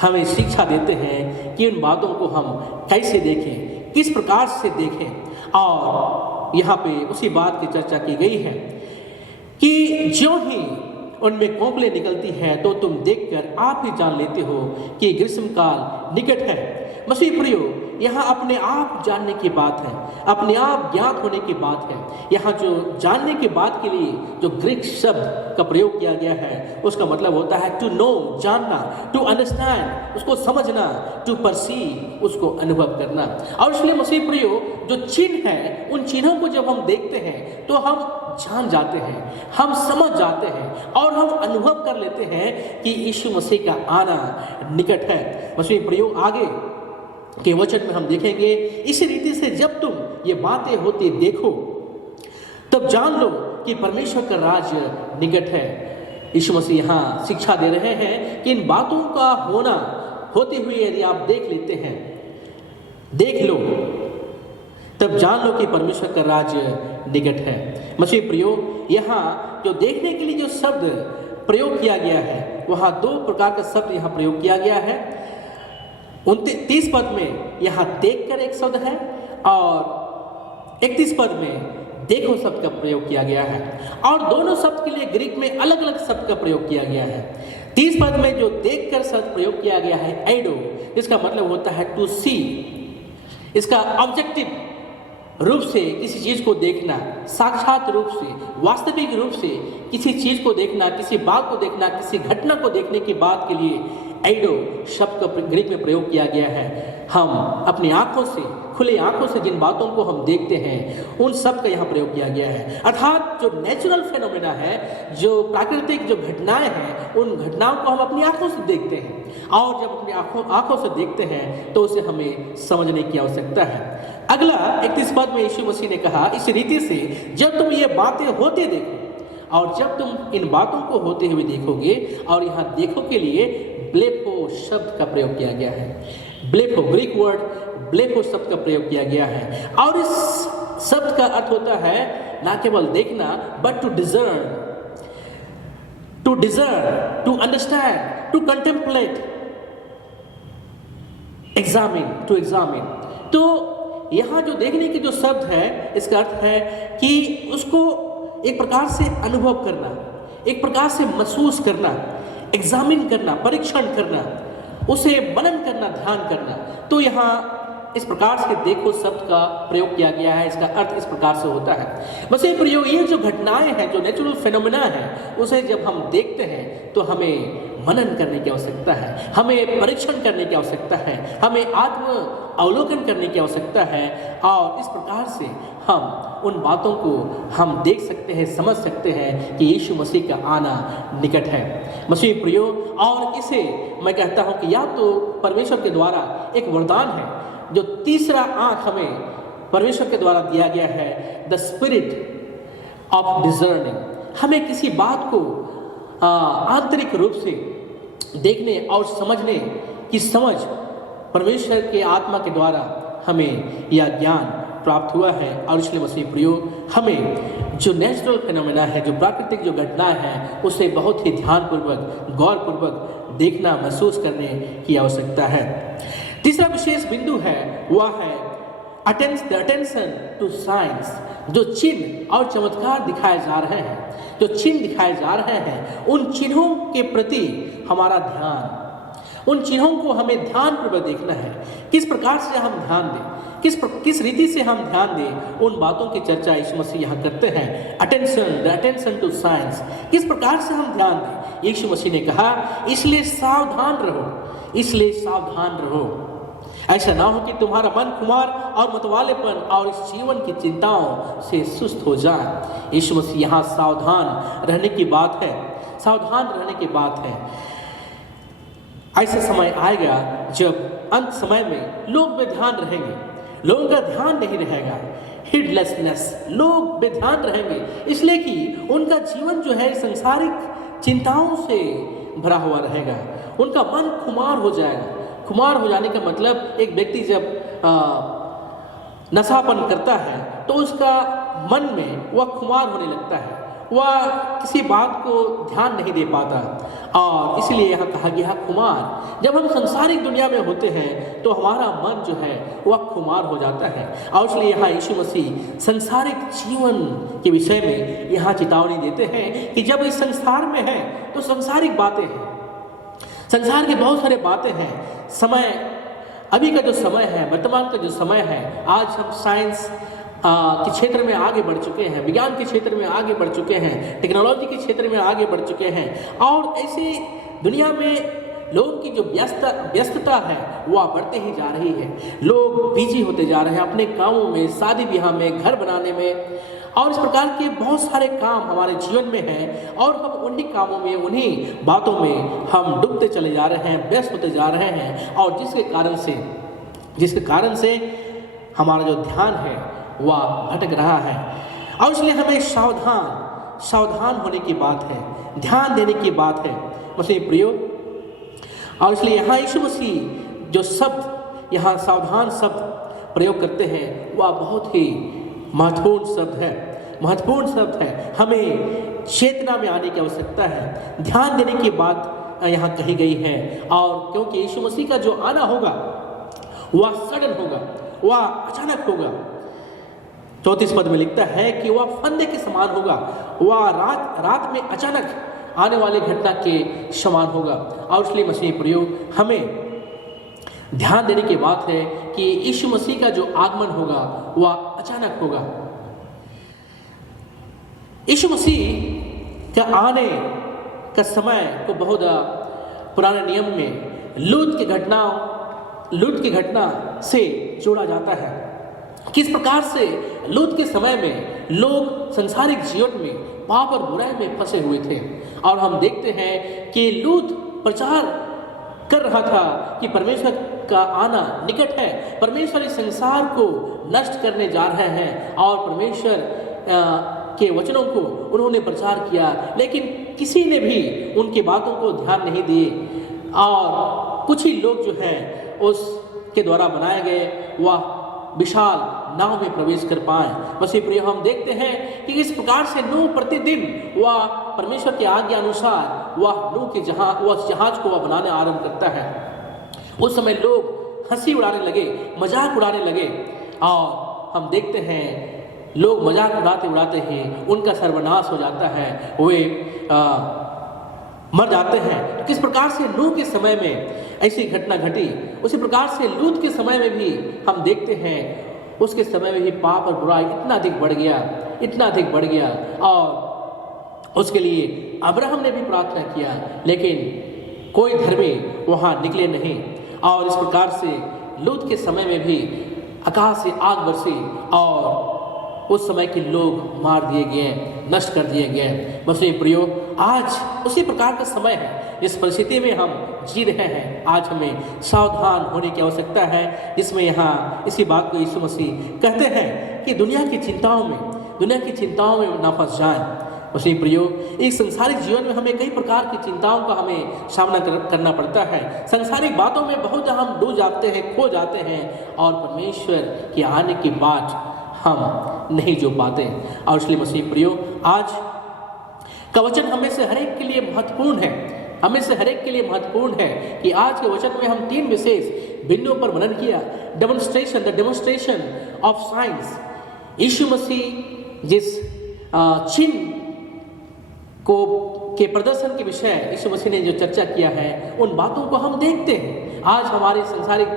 हमें शिक्षा देते हैं कि उन बातों को हम कैसे देखें, किस प्रकार से देखें। और यहाँ पे उसी बात की चर्चा की गई है कि जो ही उनमें कोंपले निकलती है तो तुम देखकर आप ही जान लेते हो कि ग्रीष्म काल निकट है। मसीह प्रियो, यहाँ अपने आप जानने की बात है, अपने आप ज्ञात होने की बात है। यहाँ जो जानने की बात के लिए जो ग्रीक शब्द का प्रयोग किया गया है उसका मतलब होता है टू नो, जानना, टू अंडरस्टैंड, उसको समझना, टू परसीव, उसको अनुभव करना। और इसलिए मसीह प्रियो, जो चिन्ह है उन चिन्हों को जब हम देखते हैं तो हम जान जाते हैं, हम समझ जाते हैं और हम अनुभव कर लेते हैं कि यीशु मसीह का आना निकट है। मसीह प्रियो, आगे के वचन में हम देखेंगे, इसी रीति से जब तुम ये बातें होती देखो तब जान लो कि परमेश्वर का राज्य निकट है। यीशु मसीह यहाँ शिक्षा दे रहे हैं कि इन बातों का होना होते हुए यदि आप देख लेते हैं, देख लो, तब जान लो कि परमेश्वर का राज्य निकट है। मसीह प्रियो, यहाँ जो देखने के लिए जो शब्द प्रयोग किया गया है, वहाँ दो प्रकार का शब्द यहाँ प्रयोग किया गया है। 29 पद में यहाँ देखकर एक शब्द है और 31 पद में देखो शब्द का प्रयोग किया गया है। और दोनों शब्द के लिए ग्रीक में अलग अलग शब्द का प्रयोग किया गया है। 30 पद में जो देखकर शब्द प्रयोग किया गया है एडो, इसका मतलब होता है टू सी। इसका ऑब्जेक्टिव रूप से किसी चीज को देखना, साक्षात रूप से, वास्तविक रूप से किसी चीज को देखना, किसी बात को देखना, किसी घटना को देखने की बात के लिए एडो शब्द का ग्रीक में प्रयोग किया गया है। हम अपनी आंखों से, खुले आंखों से जिन बातों को हम देखते हैं उन सब का यहाँ प्रयोग किया गया है। अर्थात जो नेचुरल फेनोमेना है, जो प्राकृतिक जो घटनाएं हैं, उन घटनाओं को हम अपनी आंखों से देखते हैं। और जब अपनी आंखों से देखते हैं तो उसे हमें समझने की आवश्यकता है। अगला 31 पद में यीशु मसीह ने कहा, इस रीति से जब तुम ये बातें होते देखो, और जब तुम इन बातों को होते हुए देखोगे, और यहाँ देखो के लिए ब्लेफो शब्द का प्रयोग किया गया है। ब्लेफो, ग्रीक वर्ड ब्लेफो शब्द का प्रयोग किया गया है। और इस शब्द का अर्थ होता है ना केवल देखना, but to discern, to understand, to contemplate, examine, to examine. तो यहाँ जो देखने की जो शब्द है, इसका अर्थ है कि उसको एक प्रकार से अनुभव करना, एक प्रकार से महसूस करना, एग्जामिन करना, परीक्षण करना, उसे मनन करना, ध्यान करना। तो यहाँ इस प्रकार से देखो शब्द का प्रयोग किया गया है। इसका अर्थ इस प्रकार से होता है। मसीह प्रियो, ये जो घटनाएं हैं, जो नेचुरल फेनोमेना है, उसे जब हम देखते हैं तो हमें मनन करने की आवश्यकता है, हमें परीक्षण करने की आवश्यकता है, हमें आत्म अवलोकन करने की आवश्यकता है। और इस प्रकार से हम उन बातों को हम देख सकते हैं, समझ सकते हैं कि यीशु मसीह का आना निकट है। मसीह प्रियो, और इसे मैं कहता हूँ कि या तो परमेश्वर के द्वारा एक वरदान है, जो तीसरा आंख हमें परमेश्वर के द्वारा दिया गया है, द स्पिरिट ऑफ डिजर्निंग। हमें किसी बात को आंतरिक रूप से देखने और समझने की समझ परमेश्वर के आत्मा के द्वारा हमें यह ज्ञान प्राप्त हुआ है। और इसलिए मसीह प्रियो, हमें जो नेचुरल फिनोमेना है, जो प्राकृतिक जो घटनाएं हैं, उसे बहुत ही ध्यानपूर्वक, गौरपूर्वक देखना, महसूस करने की आवश्यकता है। तीसरा विशेष बिंदु है वह है अटेंशन टू साइंस। जो चिन्ह और चमत्कार दिखाए जा रहे हैं, जो चिन्ह दिखाए जा रहे हैं, उन चिन्हों के प्रति हमारा ध्यान, उन चिन्हों को हमें ध्यानपूर्वक देखना है। किस प्रकार से हम ध्यान दें, किस रीति से हम ध्यान दें, उन बातों की चर्चा यीशु मसीह यहाँ करते हैं। अटेंशन टू साइंस, किस प्रकार से हम ध्यान दें। यीशु मसीह ने कहा, इसलिए सावधान रहो, इसलिए सावधान रहो। ऐसा ना हो कि तुम्हारा मन खुमार और मतवालेपन और इस जीवन की चिंताओं से सुस्त हो जाए। यीशु मसीह यहाँ सावधान रहने की बात है, सावधान रहने की बात है। ऐसा समय आएगा जब अंत समय में लोग बेध्यान रहेंगे, लोगों का ध्यान नहीं रहेगा, हिडलेसनेस, लोग बेध्यान रहेंगे, इसलिए कि उनका जीवन जो है संसारिक चिंताओं से भरा हुआ रहेगा। उनका मन खुमार हो जाएगा। खुमार हो जाने का मतलब, एक व्यक्ति जब नशापन करता है तो उसका मन में वह खुमार होने लगता है, वह किसी बात को ध्यान नहीं दे पाता, और इसलिए यहाँ कहा गया खुमार। जब हम संसारिक दुनिया में होते हैं तो हमारा मन जो है वह खुमार हो जाता है, और इसलिए यहाँ यीशु मसीह संसारिक जीवन के विषय में यहाँ चेतावनी देते हैं कि जब इस संसार में है तो संसारिक बातें हैं, संसार की बहुत सारे बातें हैं। समय, अभी का जो समय है, वर्तमान का जो समय है, आज हम साइंस के क्षेत्र में आगे बढ़ चुके हैं, विज्ञान के क्षेत्र में आगे बढ़ चुके हैं, टेक्नोलॉजी के क्षेत्र में आगे बढ़ चुके हैं, और ऐसे दुनिया में लोगों की जो व्यस्तता है वह बढ़ते ही जा रही है। लोग बिजी होते जा रहे हैं अपने कामों में, शादी ब्याह में, घर बनाने में, और इस प्रकार के बहुत सारे काम हमारे जीवन में हैं, और हम उन्हीं कामों में, उन्हीं बातों में हम डूबते चले जा रहे हैं, व्यस्त होते जा रहे हैं, और जिसके कारण से हमारा जो ध्यान है वह भटक रहा है। और इसलिए हमें सावधान होने की बात है, ध्यान देने की बात है मसीह प्रियो। और इसलिए यहाँ यीशु मसीह जो शब्द यहाँ सावधान शब्द प्रयोग करते हैं वह बहुत ही महत्वपूर्ण शब्द है। हमें चेतना में आने की आवश्यकता है, ध्यान देने की बात यहाँ कही गई है। और क्योंकि यीशु मसीह का जो आना होगा वह सडन होगा, वह अचानक होगा। 34 पद में लिखता है कि वह फंदे के समान होगा, वह रात में अचानक आने वाली घटना के समान होगा। और इसलिए मसीह प्रयोग हमें ध्यान देने की बात है कि यीशु मसीह का जो आगमन होगा वह अचानक होगा। यीशु मसीह का आने का समय को बहुत पुराने नियम में लूत की घटना से जोड़ा जाता है। किस प्रकार से लूत के समय में लोग संसारिक जीवन में पाप और बुराई में फंसे हुए थे, और हम देखते हैं कि लूत प्रचार कर रहा था कि परमेश्वर का आना निकट है, परमेश्वर इस संसार को नष्ट करने जा रहे हैं, और परमेश्वर के वचनों को उन्होंने प्रचार किया, लेकिन किसी ने भी उनकी बातों को ध्यान नहीं दिए, और कुछ ही लोग जो हैं उसके द्वारा बनाए गए वह विशाल नाव में प्रवेश कर पाए। मसीह प्रिय, हम देखते हैं कि इस प्रकार से नूह प्रतिदिन वह परमेश्वर की आज्ञा अनुसार वह जहाज को वह बनाने आरंभ करता है। उस समय लोग हंसी उड़ाने लगे, मजाक उड़ाने लगे, और हम देखते हैं लोग मजाक उड़ाते ही उनका सर्वनाश हो जाता है, वे मर जाते हैं। तो किस प्रकार से नूह के समय में ऐसी घटना घटी, उसी प्रकार से लूत के समय में भी हम देखते हैं उसके समय में भी पाप और बुराई इतना अधिक बढ़ गया, और उसके लिए अब्राहम ने भी प्रार्थना किया, लेकिन कोई धर्मी वहाँ निकले नहीं। और इस प्रकार से लूत के समय में भी आकाश से आग बरसी, और उस समय के लोग मार दिए गए, नष्ट कर दिए गए। मसीह प्रियो, आज उसी प्रकार का समय है, जिस परिस्थिति में हम जी रहे हैं। आज हमें सावधान होने की आवश्यकता है, जिसमें यहाँ इसी बात को यीशु मसीह कहते हैं कि दुनिया की चिंताओं में ना फंस जाएं। मसीह प्रियो, इस संसारिक जीवन में हमें कई प्रकार की चिंताओं का हमें सामना करना पड़ता है। सांसारिक बातों में बहुत हम डूब जाते हैं, खो जाते हैं, और परमेश्वर के आने की बात हम नहीं जो पाते। और इसलिए मसीह प्रियो, आज का वचन हमें से हर एक के लिए महत्वपूर्ण है, कि आज के वचन में हम 3 विशेष बिंदुओं पर मनन किया। द डेमोन्स्ट्रेशन ऑफ साइंस, यीशु मसीह जिस चिन्ह के प्रदर्शन के विषय यीशु मसीह ने जो चर्चा किया है, उन बातों को हम देखते हैं। आज हमारे संसारिक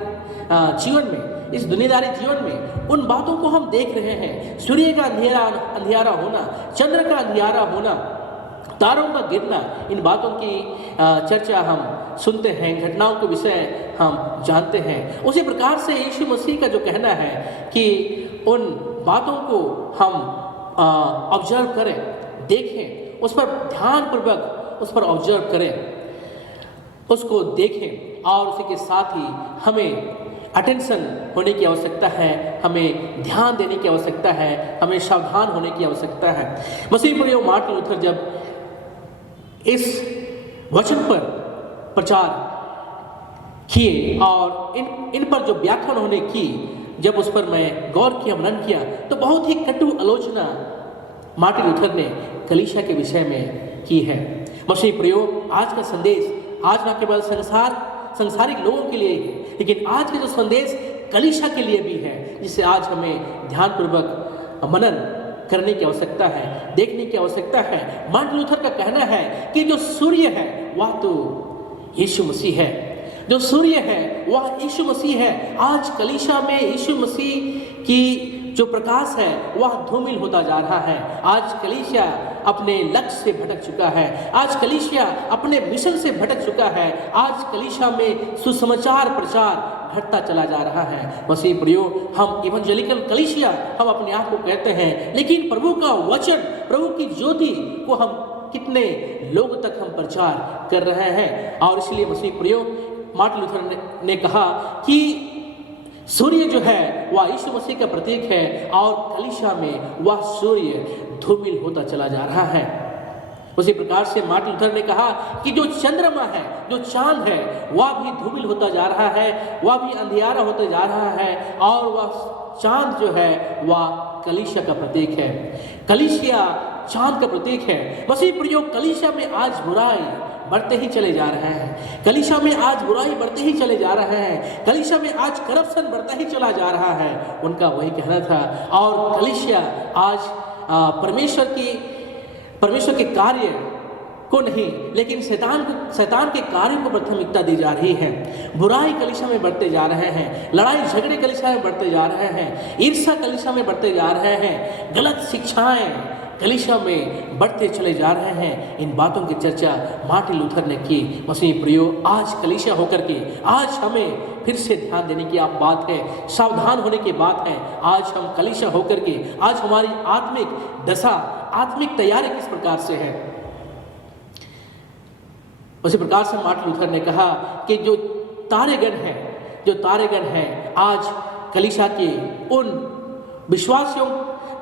जीवन में, इस दुनियादारी जीवन में उन बातों को हम देख रहे हैं। सूर्य का अंधियारा होना, चंद्र का अंधियारा होना, तारों का गिरना, इन बातों की चर्चा हम सुनते हैं, घटनाओं के विषय हम जानते हैं। उसी प्रकार से यीशु मसीह का जो कहना है कि उन बातों को हम ऑब्जर्व करें, देखें, उस पर ध्यानपूर्वक उस पर ऑब्जर्व करें, उसको देखें, और उसी के साथ ही हमें अटेंशन होने की आवश्यकता है, हमें ध्यान देने की आवश्यकता है, हमें सावधान होने की आवश्यकता है। मसीह प्रिय मार्टिन लूथर जब इस वचन पर प्रचार किए और इन पर जो व्याख्यान होने की, जब उस पर मैं गौर किया, मनन किया, तो बहुत ही कटु आलोचना मार्टिन लूथर ने कलीसिया के विषय में की है। मसीह प्रियो, आज का संदेश आज न केवल संसारिक लोगों के लिए है, लेकिन आज का जो संदेश कलीसिया के लिए भी है, जिसे आज हमें ध्यानपूर्वक मनन करने की आवश्यकता है, देखने की आवश्यकता है। मार्टिन लूथर का कहना है कि जो सूर्य है वह तो यीशु मसीह है, जो सूर्य है वह यीशु मसीह है। आज कलीसिया में यीशु मसीह की जो प्रकाश है वह धूमिल होता जा रहा है। आज कलीसिया अपने लक्ष्य से भटक चुका है, आज कलीसिया अपने मिशन से भटक चुका है, आज कलीसिया में सुसमाचार प्रचार घटता चला जा रहा है। मसीह प्रियो, हम इवेंजेलिकल कलीसिया हम अपने आप को कहते हैं, लेकिन प्रभु का वचन, प्रभु की ज्योति को हम कितने लोग तक हम प्रचार कर रहे हैं। और इसलिए मसीह प्रियो, मार्टिन लूथर ने कहा कि सूर्य जो है वह यीशु मसीह का प्रतीक है, और कलीसिया में वह सूर्य धूमिल होता चला जा रहा है। उसी प्रकार से मार्टिन लूथर ने कहा कि जो चंद्रमा है, जो चांद है, वह भी धूमिल होता जा रहा है, वह भी अंधियारा होता जा रहा है, और वह चांद जो है वह कलीसिया का प्रतीक है। कलीसिया चांद का प्रतीक है। मसीह प्रियो, कलीसिया में आज बुराई बढ़ते ही चले जा रहे हैं, कलीसिया में आज बुराई बढ़ते ही चले जा रहे हैं, कलीसिया में आज करप्शन बढ़ता ही चला जा रहा है। उनका वही कहना था। और कलीसिया आज परमेश्वर के कार्य को नहीं, लेकिन शैतान के कार्यों को प्राथमिकता दी जा रही है। बुराई कलीसिया में बढ़ते जा रहे हैं, लड़ाई झगड़े कलीसिया में बढ़ते जा रहे हैं, ईर्ष्या कलीसिया में बढ़ते जा रहे हैं, गलत शिक्षाएं कलीसिया में बढ़ते चले जा रहे हैं। इन बातों की चर्चा मार्टिन लूथर ने की। मसीह प्रियो, आज कलीसिया होकर के आज हमें फिर से ध्यान देने की आप बात है, सावधान होने की बात है। आज हम कलीसिया होकर के आज हमारी आत्मिक दशा, आत्मिक तैयारी किस प्रकार से है। उसी प्रकार से मार्टिन लूथर ने कहा कि जो तारेगण हैं आज कलीसिया के उन विश्वासियों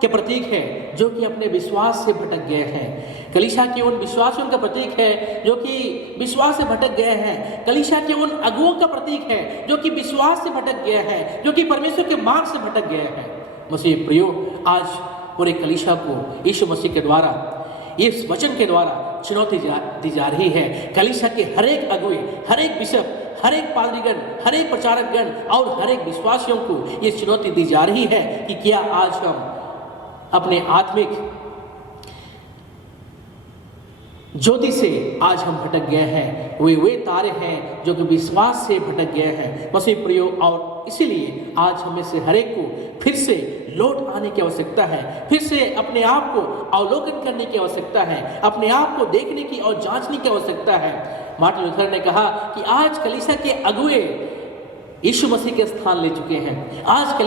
के प्रतीक है जो कि अपने विश्वास से भटक गए हैं। कलीसिया के उन विश्वासियों का प्रतीक है जो कि विश्वास से भटक गए हैं। कलीसिया के उन अगुओं का प्रतीक है जो कि विश्वास से भटक गए हैं, जो कि परमेश्वर के मार्ग से भटक गए हैं। मसीह प्रियो, आज पूरे कलीसिया को यीशु मसीह के द्वारा, इस वचन के द्वारा चुनौती दी जा रही है। कलीसिया के हर एक अगुए, हर एक बिशप, हर एक पादरीगण, हर एक प्रचारकगण और हर एक विश्वासियों को ये चुनौती दी जा रही है कि क्या आज हम अपने आत्मिक ज्योति से आज हम भटक गए हैं। वे तारे हैं जो कि विश्वास से भटक गए हैं। मसीह प्रियो, और इसीलिए आज हमें से हर एक को फिर से लौट आने की आवश्यकता है, फिर से अपने आप को अवलोकन करने की आवश्यकता है, अपने आप को देखने की और जांचने की आवश्यकता है। मार्टिन लूथर ने कहा कि आज कलीसिया के अगुए यीशु मसीह के स्थान ले चुके हैं। आज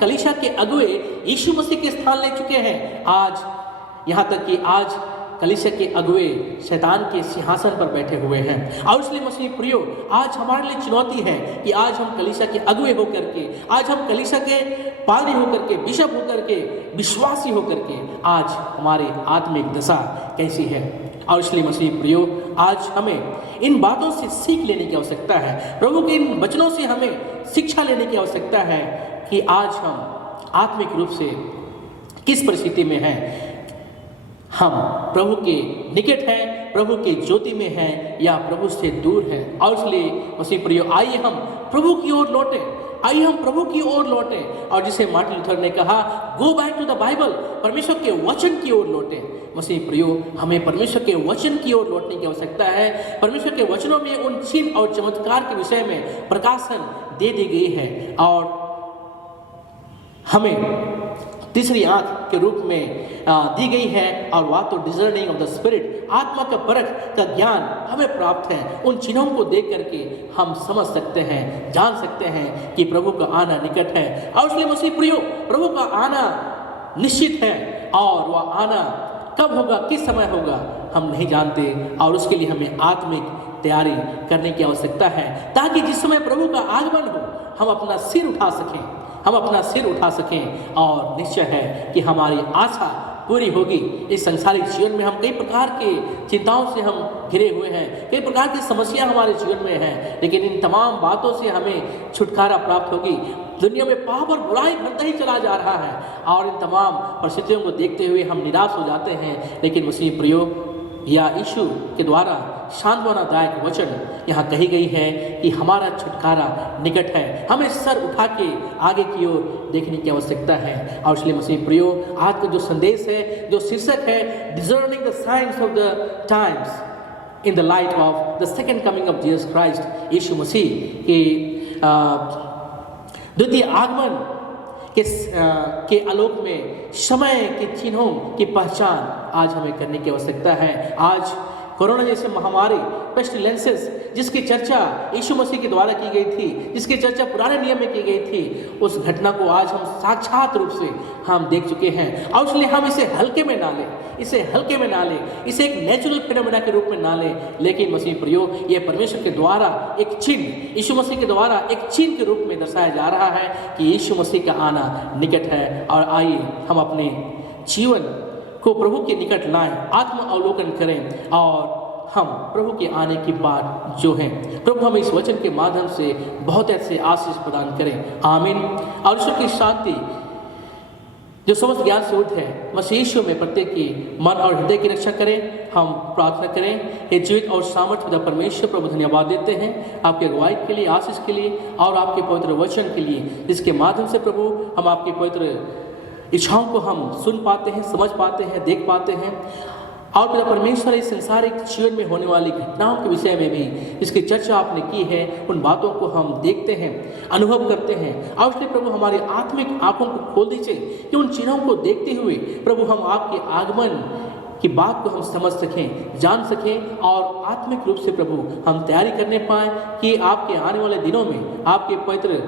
कलीसिया के अगुए यीशु मसीह के स्थान ले चुके हैं। आज यहाँ तक कि आज कलीसिया के अगुए शैतान के सिंहासन पर बैठे हुए हैं। और इसलिए मसीह प्रियो, आज हमारे लिए चुनौती है कि आज हम कलीसिया के अगुए होकर के, आज हम कलीसिया के पादरी होकर के, बिशप होकर के, विश्वासी होकर के आज हमारी आत्मिक दशा कैसी है। और इसलिए मसीह प्रियो, आज हमें इन बातों से सीख लेने की आवश्यकता है। प्रभु के इन वचनों से हमें शिक्षा लेने की आवश्यकता है कि आज हम आत्मिक रूप से किस परिस्थिति में हैं। हम प्रभु के निकट हैं, प्रभु के ज्योति में हैं, या प्रभु से दूर हैं। और इसलिए मसीह प्रियो, आइए हम प्रभु की ओर लौटें, आइए हम प्रभु की ओर लौटें। और जिसे मार्टिन लूथर ने कहा, go back to the Bible, परमेश्वर के वचन की ओर लौटें। मसीह प्रियो, हमें परमेश्वर के वचन की ओर लौटने की आवश्यकता है। परमेश्वर के वचनों में उन चिन्ह और चमत्कार के विषय में प्रकाशन दे दी गई है और हमें तीसरी आंख के रूप में दी गई है। और वह तो डिजर्निंग ऑफ द स्पिरिट, आत्मा का परख का ज्ञान हमें प्राप्त है। उन चिन्हों को देख करके हम समझ सकते हैं, जान सकते हैं कि प्रभु का आना निकट है। और इसलिए मसीह प्रियो, प्रभु का आना निश्चित है और वह आना कब होगा, किस समय होगा, हम नहीं जानते। और उसके लिए हमें आत्मिक तैयारी करने की आवश्यकता है, ताकि जिस समय प्रभु का आगमन हो हम अपना सिर उठा सकें, हम अपना सिर उठा सकें। और निश्चय है कि हमारी आशा पूरी होगी। इस संसारिक जीवन में हम कई प्रकार के चिंताओं से हम घिरे हुए हैं, कई प्रकार की समस्या हमारे जीवन में हैं, लेकिन इन तमाम बातों से हमें छुटकारा प्राप्त होगी। दुनिया में पाप और बुराई बढ़ता ही चला जा रहा है और इन तमाम परिस्थितियों को देखते हुए हम निराश हो जाते हैं। लेकिन मसीह प्रियो, या यीशु के द्वारा सांत्वनादायक वचन यहाँ कही गई है कि हमारा छुटकारा निकट है। हमें सर उठा के आगे की ओर देखने की आवश्यकता है। और इसलिए मसीह प्रियो, आज का जो संदेश है, जो शीर्षक है, discerning the science of the times in the light of the second coming of Jesus Christ, यीशु मसीह के द्वितीय आगमन के आलोक में समय के चिन्हों की पहचान आज हमें करने की आवश्यकता है। आज कोरोना जैसे महामारी, पेस्टिलेंसेस, जिसकी चर्चा यीशु मसीह के द्वारा की गई थी, जिसकी चर्चा पुराने नियम में की गई थी, उस घटना को आज हम साक्षात रूप से हम देख चुके हैं। और इसलिए हम इसे हल्के में ना लें, इसे हल्के में ना लें, इसे एक नेचुरल फिनोमेना के रूप में ना लें, लेकिन मसीह प्रियो, ये परमेश्वर के द्वारा एक चिन्ह, यीशु मसीह के द्वारा एक चिन्ह के रूप में दर्शाया जा रहा है कि यीशु मसीह का आना निकट है। और आइए हम अपने जीवन को प्रभु के निकट लाएं, आत्म अवलोकन करें और हम प्रभु के आने की बात जो है, प्रभु हमें इस वचन के माध्यम से बहुत ऐसे आशीष प्रदान करें। आमीन। और ईश्वर की शांति जो समस्त ज्ञान से ऊर्ध्व है, मसीह यीशु में प्रत्येक की मन और हृदय की रक्षा करें। हम प्रार्थना करें। हे जीवित और सामर्थ्य परमेश्वर, प्रभु धन्यवाद देते हैं आपके अगुवाई के लिए, आशीष के लिए और आपके पवित्र वचन के लिए, जिसके माध्यम से प्रभु हम आपके पवित्र इच्छाओं को हम सुन पाते हैं, समझ पाते हैं, देख पाते हैं। और पिता परमेश्वर, इस संसारिक जीवन में होने वाली घटनाओं के विषय में भी जिसकी चर्चा आपने की है, उन बातों को हम देखते हैं, अनुभव करते हैं। और इसलिए प्रभु हमारी आत्मिक आंखों को खोल दीजिए कि उन चिन्हों को देखते हुए प्रभु हम आपके आगमन की बात को हम समझ सकें, जान सकें और आत्मिक रूप से प्रभु हम तैयारी करने पाएँ कि आपके आने वाले दिनों में आपके पवित्र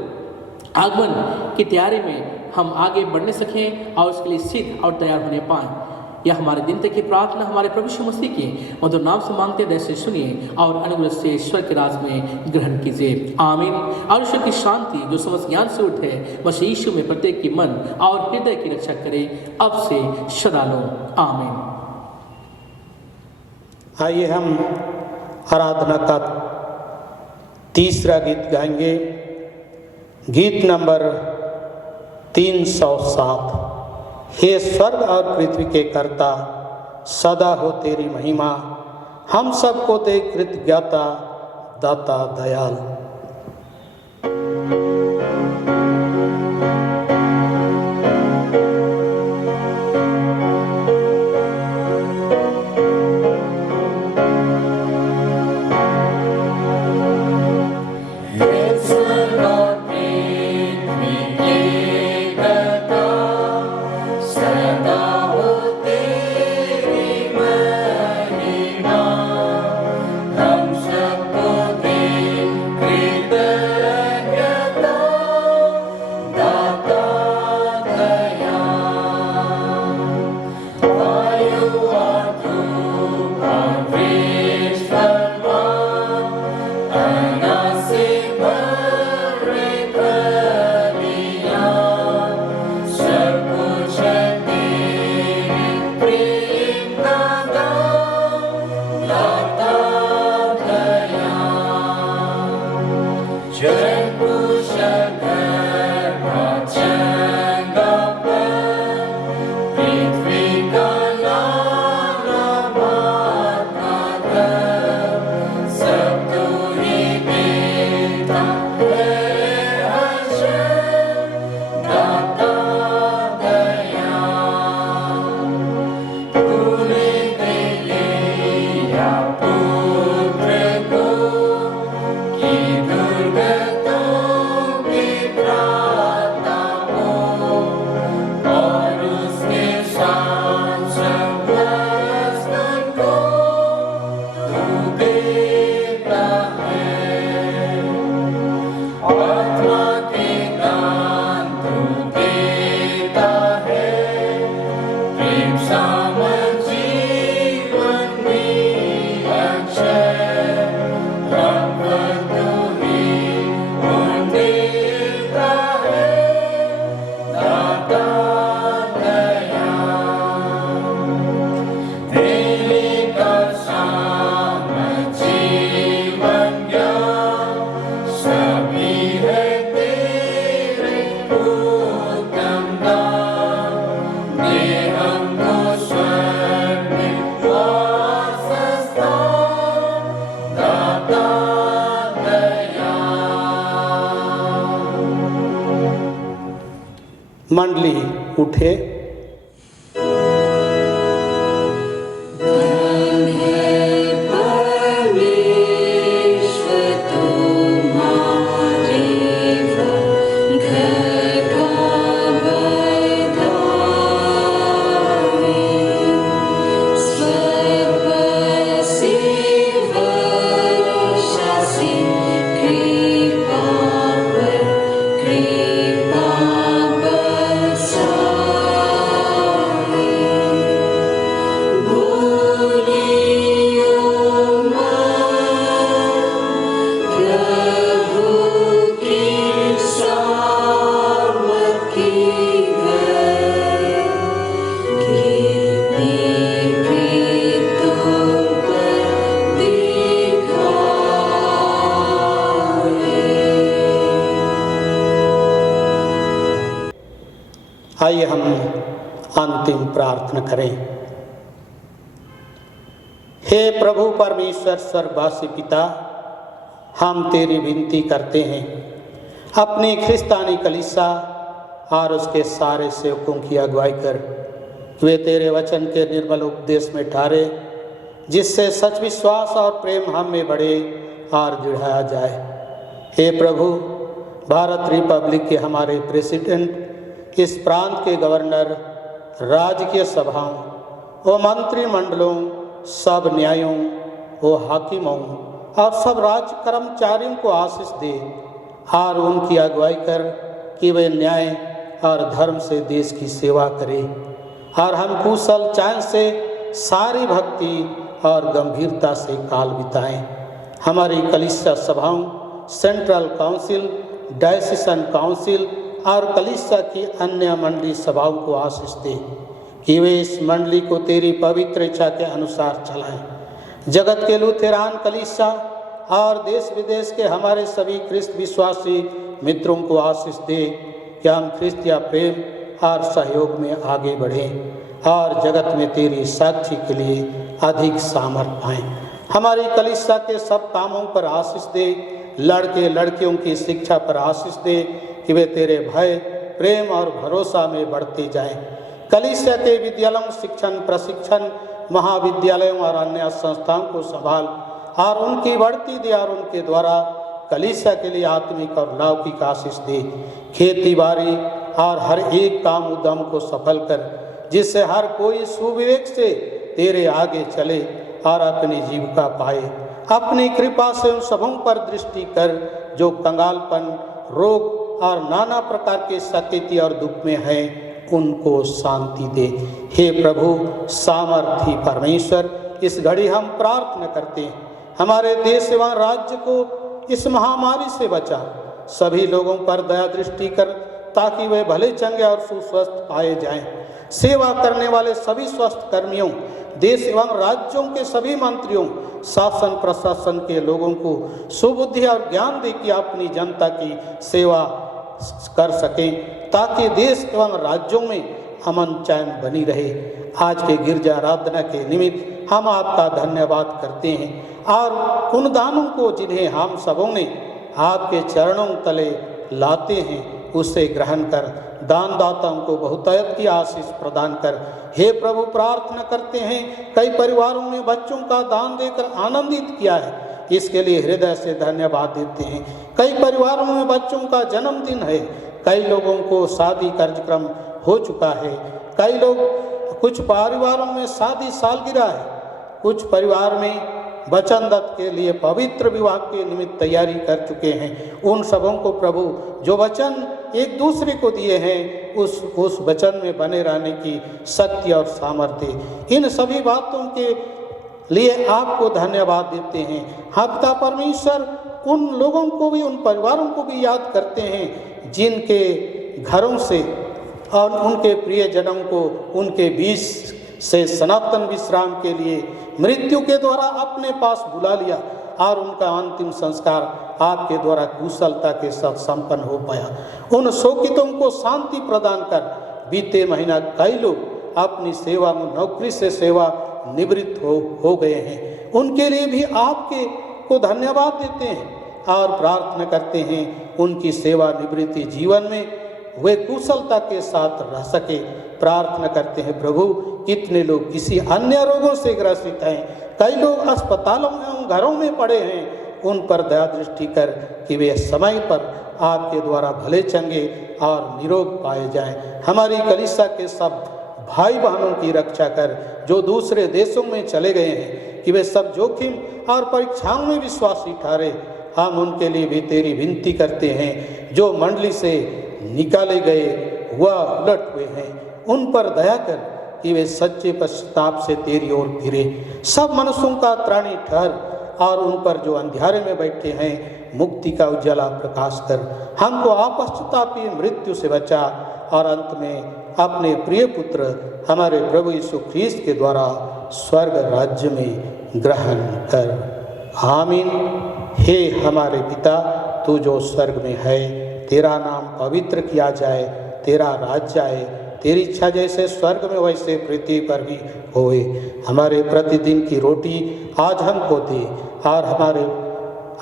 आगमन की तैयारी में हम आगे बढ़ने सकें और उसके लिए सिद्ध और तैयार होने पाएँ। यह हमारे दिन तक की प्रार्थना हमारे प्रभु यीशु मसीह के मधुर नाम से मांगते हैं, से सुनिए और अनुग्रह से ईश्वर के राज में ग्रहण कीजिए। आमीन। और ईश्वर की शांति जो समस्त ज्ञान से ऊर्ध्व है, मसीह यीशु में प्रत्येक की मन और हृदय की रक्षा करे अब से सदा। आमीन। आइए हम आराधना का तीसरा गीत गाएंगे, गीत नंबर 307। हे स्वर्ग और पृथ्वी के कर्ता, सदा हो तेरी महिमा, हम सबको दे कृतज्ञता, दाता दयाल। मंडली उठे। आइए हम अंतिम प्रार्थना करें। हे प्रभु परमेश्वर स्वर्गवासी पिता, हम तेरी विनती करते हैं, अपनी ख्रिस्तानी कलीसिया और उसके सारे सेवकों की अगुवाई कर, वे तेरे वचन के निर्मल उपदेश में ठहरे, जिससे सच विश्वास और प्रेम हम में बढ़े और दृढ़ाया जाए। हे प्रभु, भारत रिपब्लिक के हमारे प्रेसिडेंट, इस प्रांत के गवर्नर, राजकीय सभाओं व मंत्रिमंडलों, सब न्यायों व हाकिमों और सब राज्य कर्मचारियों को आशीष दे और उनकी अगुवाई कर कि वे न्याय और धर्म से देश की सेवा करें और हम कुशल चैन से सारी भक्ति और गंभीरता से काल बिताएं। हमारी कलीसिया सभाओं, सेंट्रल काउंसिल, डायसीजन काउंसिल और कलीसिया की अन्य मंडली सभाओं को आशीष दे कि वे इस मंडली को तेरी पवित्र इच्छा के अनुसार चलाएं। जगत के लूथेरान कलीसिया और देश विदेश के हमारे सभी ख्रिस्त विश्वासी मित्रों को आशीष दे कि हम ख्रिस्तिया प्रेम और सहयोग में आगे बढ़ें और जगत में तेरी साक्षी के लिए अधिक सामर्थ पाएं। हमारी कलीसिया के सब कामों पर आशीष दे, लड़के लड़कियों की शिक्षा पर आशीष दे कि वे तेरे भय, प्रेम और भरोसा में बढ़ते जाएं। कलीसिया के विद्यालयों, शिक्षण, प्रशिक्षण, महाविद्यालयों और अन्य संस्थाओं को संभाल और उनकी बढ़ती दे और उनके द्वारा कलीसिया के लिए आत्मिक और लौकिक आशीष दे। खेती बाड़ी और हर एक काम उद्यम को सफल कर, जिससे हर कोई सुविवेक से तेरे आगे चले और अपनी जीविका पाए। अपनी कृपा से उन सबों पर दृष्टि कर जो कंगालपन, रोग और नाना प्रकार के सकेती और दुख में हैं, उनको शांति दे। हे प्रभु सामर्थी परमेश्वर, इस घड़ी हम प्रार्थना करते हैं, हमारे देश एवं राज्य को इस महामारी से बचा। सभी लोगों पर दया दृष्टि कर ताकि वे भले चंगे और सुस्वस्थ पाए जाएं। सेवा करने वाले सभी स्वस्थ कर्मियों, देश एवं राज्यों के सभी मंत्रियों, शासन प्रशासन के लोगों को सुबुद्धि और ज्ञान दे कि अपनी जनता की सेवा कर सकें ताकि देश एवं राज्यों में अमन चैन बनी रहे। आज के गिरजा आराधना के निमित्त हम आपका धन्यवाद करते हैं और उन दानों को जिन्हें हम सबों ने आपके चरणों तले लाते हैं, उसे ग्रहण कर दानदाताओं को बहुतायत की आशीष प्रदान कर। हे प्रभु, प्रार्थना करते हैं, कई परिवारों में बच्चों का दान देकर आनंदित किया है, इसके लिए हृदय से धन्यवाद देते हैं। कई परिवारों में बच्चों का जन्मदिन है, कई लोगों को शादी कार्यक्रम हो चुका है, कुछ परिवारों में शादी सालगिरह है, कुछ परिवार में वचन दत्त के लिए पवित्र विवाह के निमित्त तैयारी कर चुके हैं। उन सबों को प्रभु जो वचन एक दूसरे को दिए हैं, उस वचन में बने रहने की शक्ति और सामर्थ्य, इन सभी बातों के लिए आपको धन्यवाद देते हैं। पिता परमेश्वर, उन लोगों को भी, उन परिवारों को भी याद करते हैं जिनके घरों से और उनके प्रियजनों को उनके बीच से सनातन विश्राम के लिए मृत्यु के द्वारा अपने पास बुला लिया और उनका अंतिम संस्कार आपके द्वारा कुशलता के साथ संपन्न हो पाया। उन शोकितों को शांति प्रदान कर बीते महीना कई लोग अपनी सेवा में, नौकरी से सेवा निवृत्त हो गए हैं। उनके लिए भी आपके को धन्यवाद देते हैं और प्रार्थना करते हैं उनकी सेवा निवृत्ति जीवन में वे कुशलता के साथ रह सके। प्रार्थना करते हैं प्रभु, कितने लोग किसी अन्य रोगों से ग्रसित हैं, कई लोग अस्पतालों में घरों में पड़े हैं, उन पर दया दृष्टि कर कि वे समय पर आपके द्वारा भले चंगे और निरोग पाए जाएं। हमारी कलीसिया के सब भाई बहनों की रक्षा कर जो दूसरे देशों में चले गए हैं, कि वे सब जोखिम और परीक्षाओं में विश्वासी ठहरे। हम उनके लिए भी तेरी विनती करते हैं। जो मंडली से निकाले गए व उलट हुए हैं, उन पर दया कर कि वे सच्चे पश्चाताप से तेरी ओर फिरे। सब मनुष्यों का त्राणी ठहर और उन पर जो अंधियारे में बैठे हैं मुक्ति का उज्ज्वला प्रकाश कर। हमको अपश्चातापी मृत्यु से बचा और अंत में अपने प्रिय पुत्र हमारे प्रभु यीशु ख्रीस्त के द्वारा स्वर्ग राज्य में ग्रहण कर। आमीन। हे हमारे पिता, तू जो स्वर्ग में है, तेरा नाम पवित्र किया जाए, तेरा राज्य आए, तेरी इच्छा जैसे स्वर्ग में वैसे पृथ्वी पर भी होए। हमारे प्रतिदिन की रोटी आज हमको दे और हमारे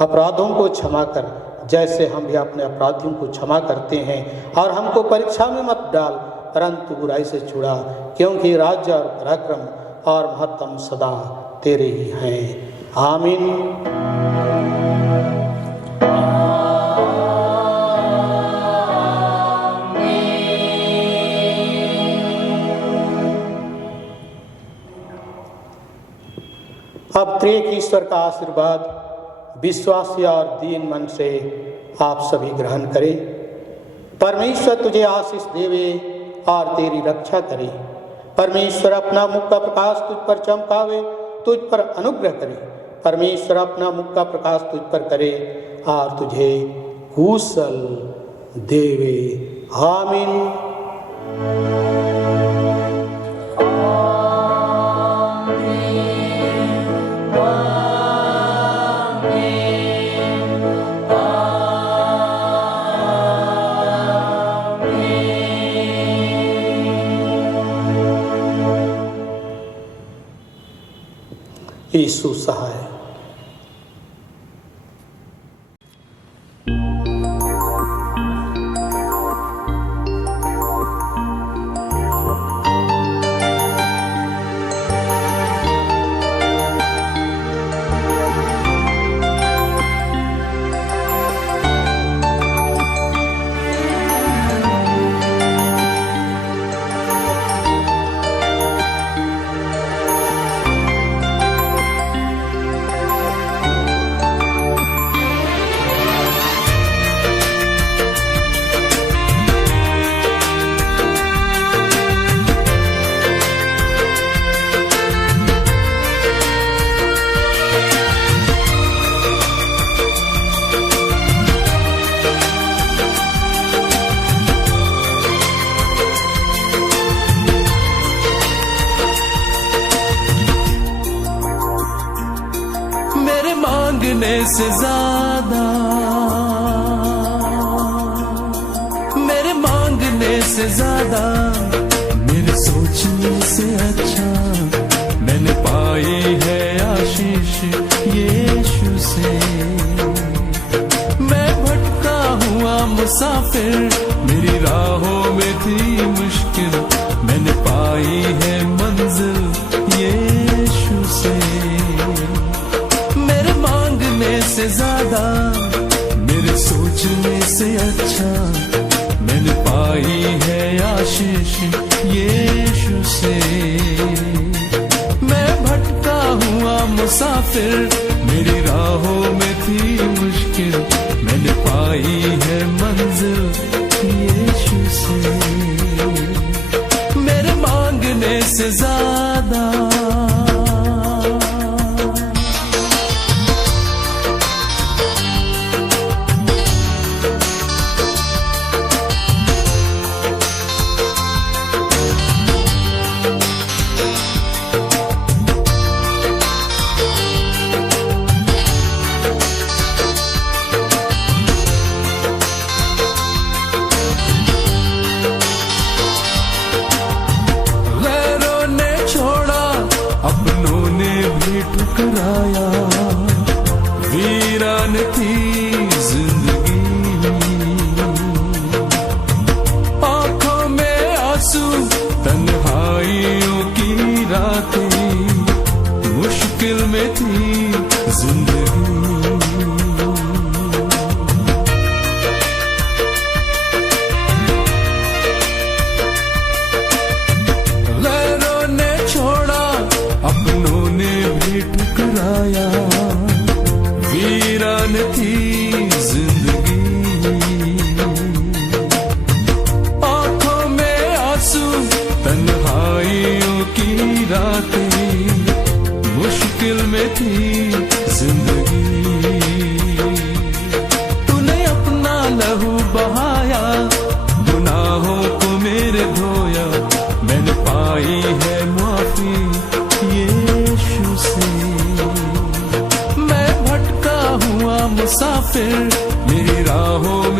अपराधों को क्षमा कर जैसे हम भी अपने अपराधियों को क्षमा करते हैं, और हमको परीक्षा में मत डाल परंतु बुराई से छुड़ा, क्योंकि राज्य और पराक्रम और महत्तम सदा तेरे ही हैं। आमीन। अब त्रिएक ईश्वर का आशीर्वाद विश्वासी और दीन मन से आप सभी ग्रहण करें। परमेश्वर तुझे आशीष देवे और तेरी रक्षा करे। परमेश्वर अपना मुख का प्रकाश तुझ पर चमकावे, तुझ पर अनुग्रह करे। परमेश्वर अपना मुख का प्रकाश तुझ पर करे और तुझे कुशल देवे। आमीन। यीशु सहाय। से ज्यादा, मेरे मांगने से ज्यादा, मेरे सोचने से अच्छा मैंने पाई है आशीष यीशु से। मैं भटका हुआ मुसाफिर, मेरी राहों में थी मुश्किल, मैंने पाई है मंजिल यीशु से। से ज्यादा, मेरे सोचने से अच्छा मैंने पाई है आशीष यीशु से। मैं भटका हुआ मुसाफिर, मेरी राहों में थी मुश्किल, मैंने पाई है मंजिल यीशु से। मेरे मांगने से ज्यादा,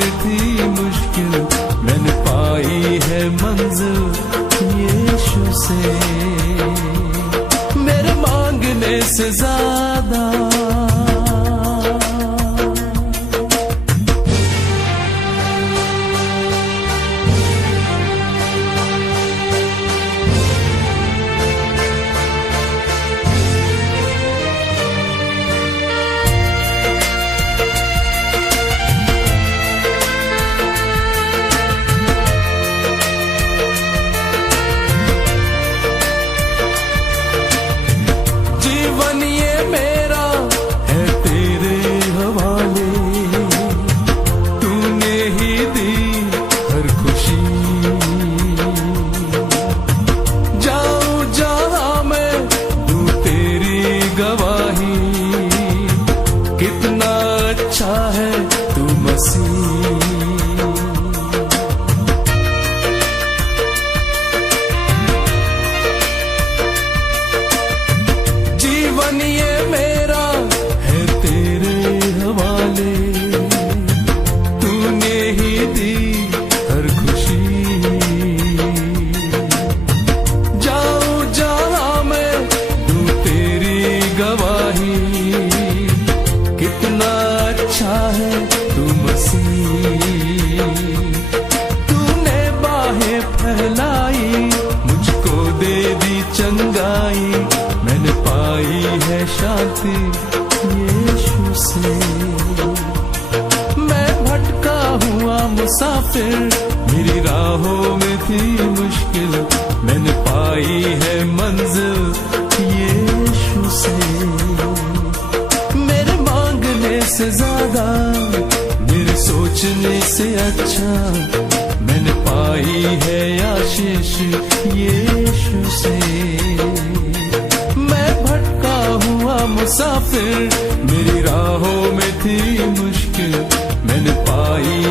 में थी मुश्किल, मैंने पाई है मंजिल यीशु से। मेरे मांगने से ज्यादा यीशु से। मैं भटका हुआ मुसाफिर, मेरी राहों में थी मुश्किल, मैंने पाई है मंजिल यीशु से। मेरे मांगने से ज्यादा, मेरे सोचने से अच्छा, मैंने पाई है आशीष यीशु से। मुसाफिर, मेरी राहों में थी मुश्किल, मैंने पाई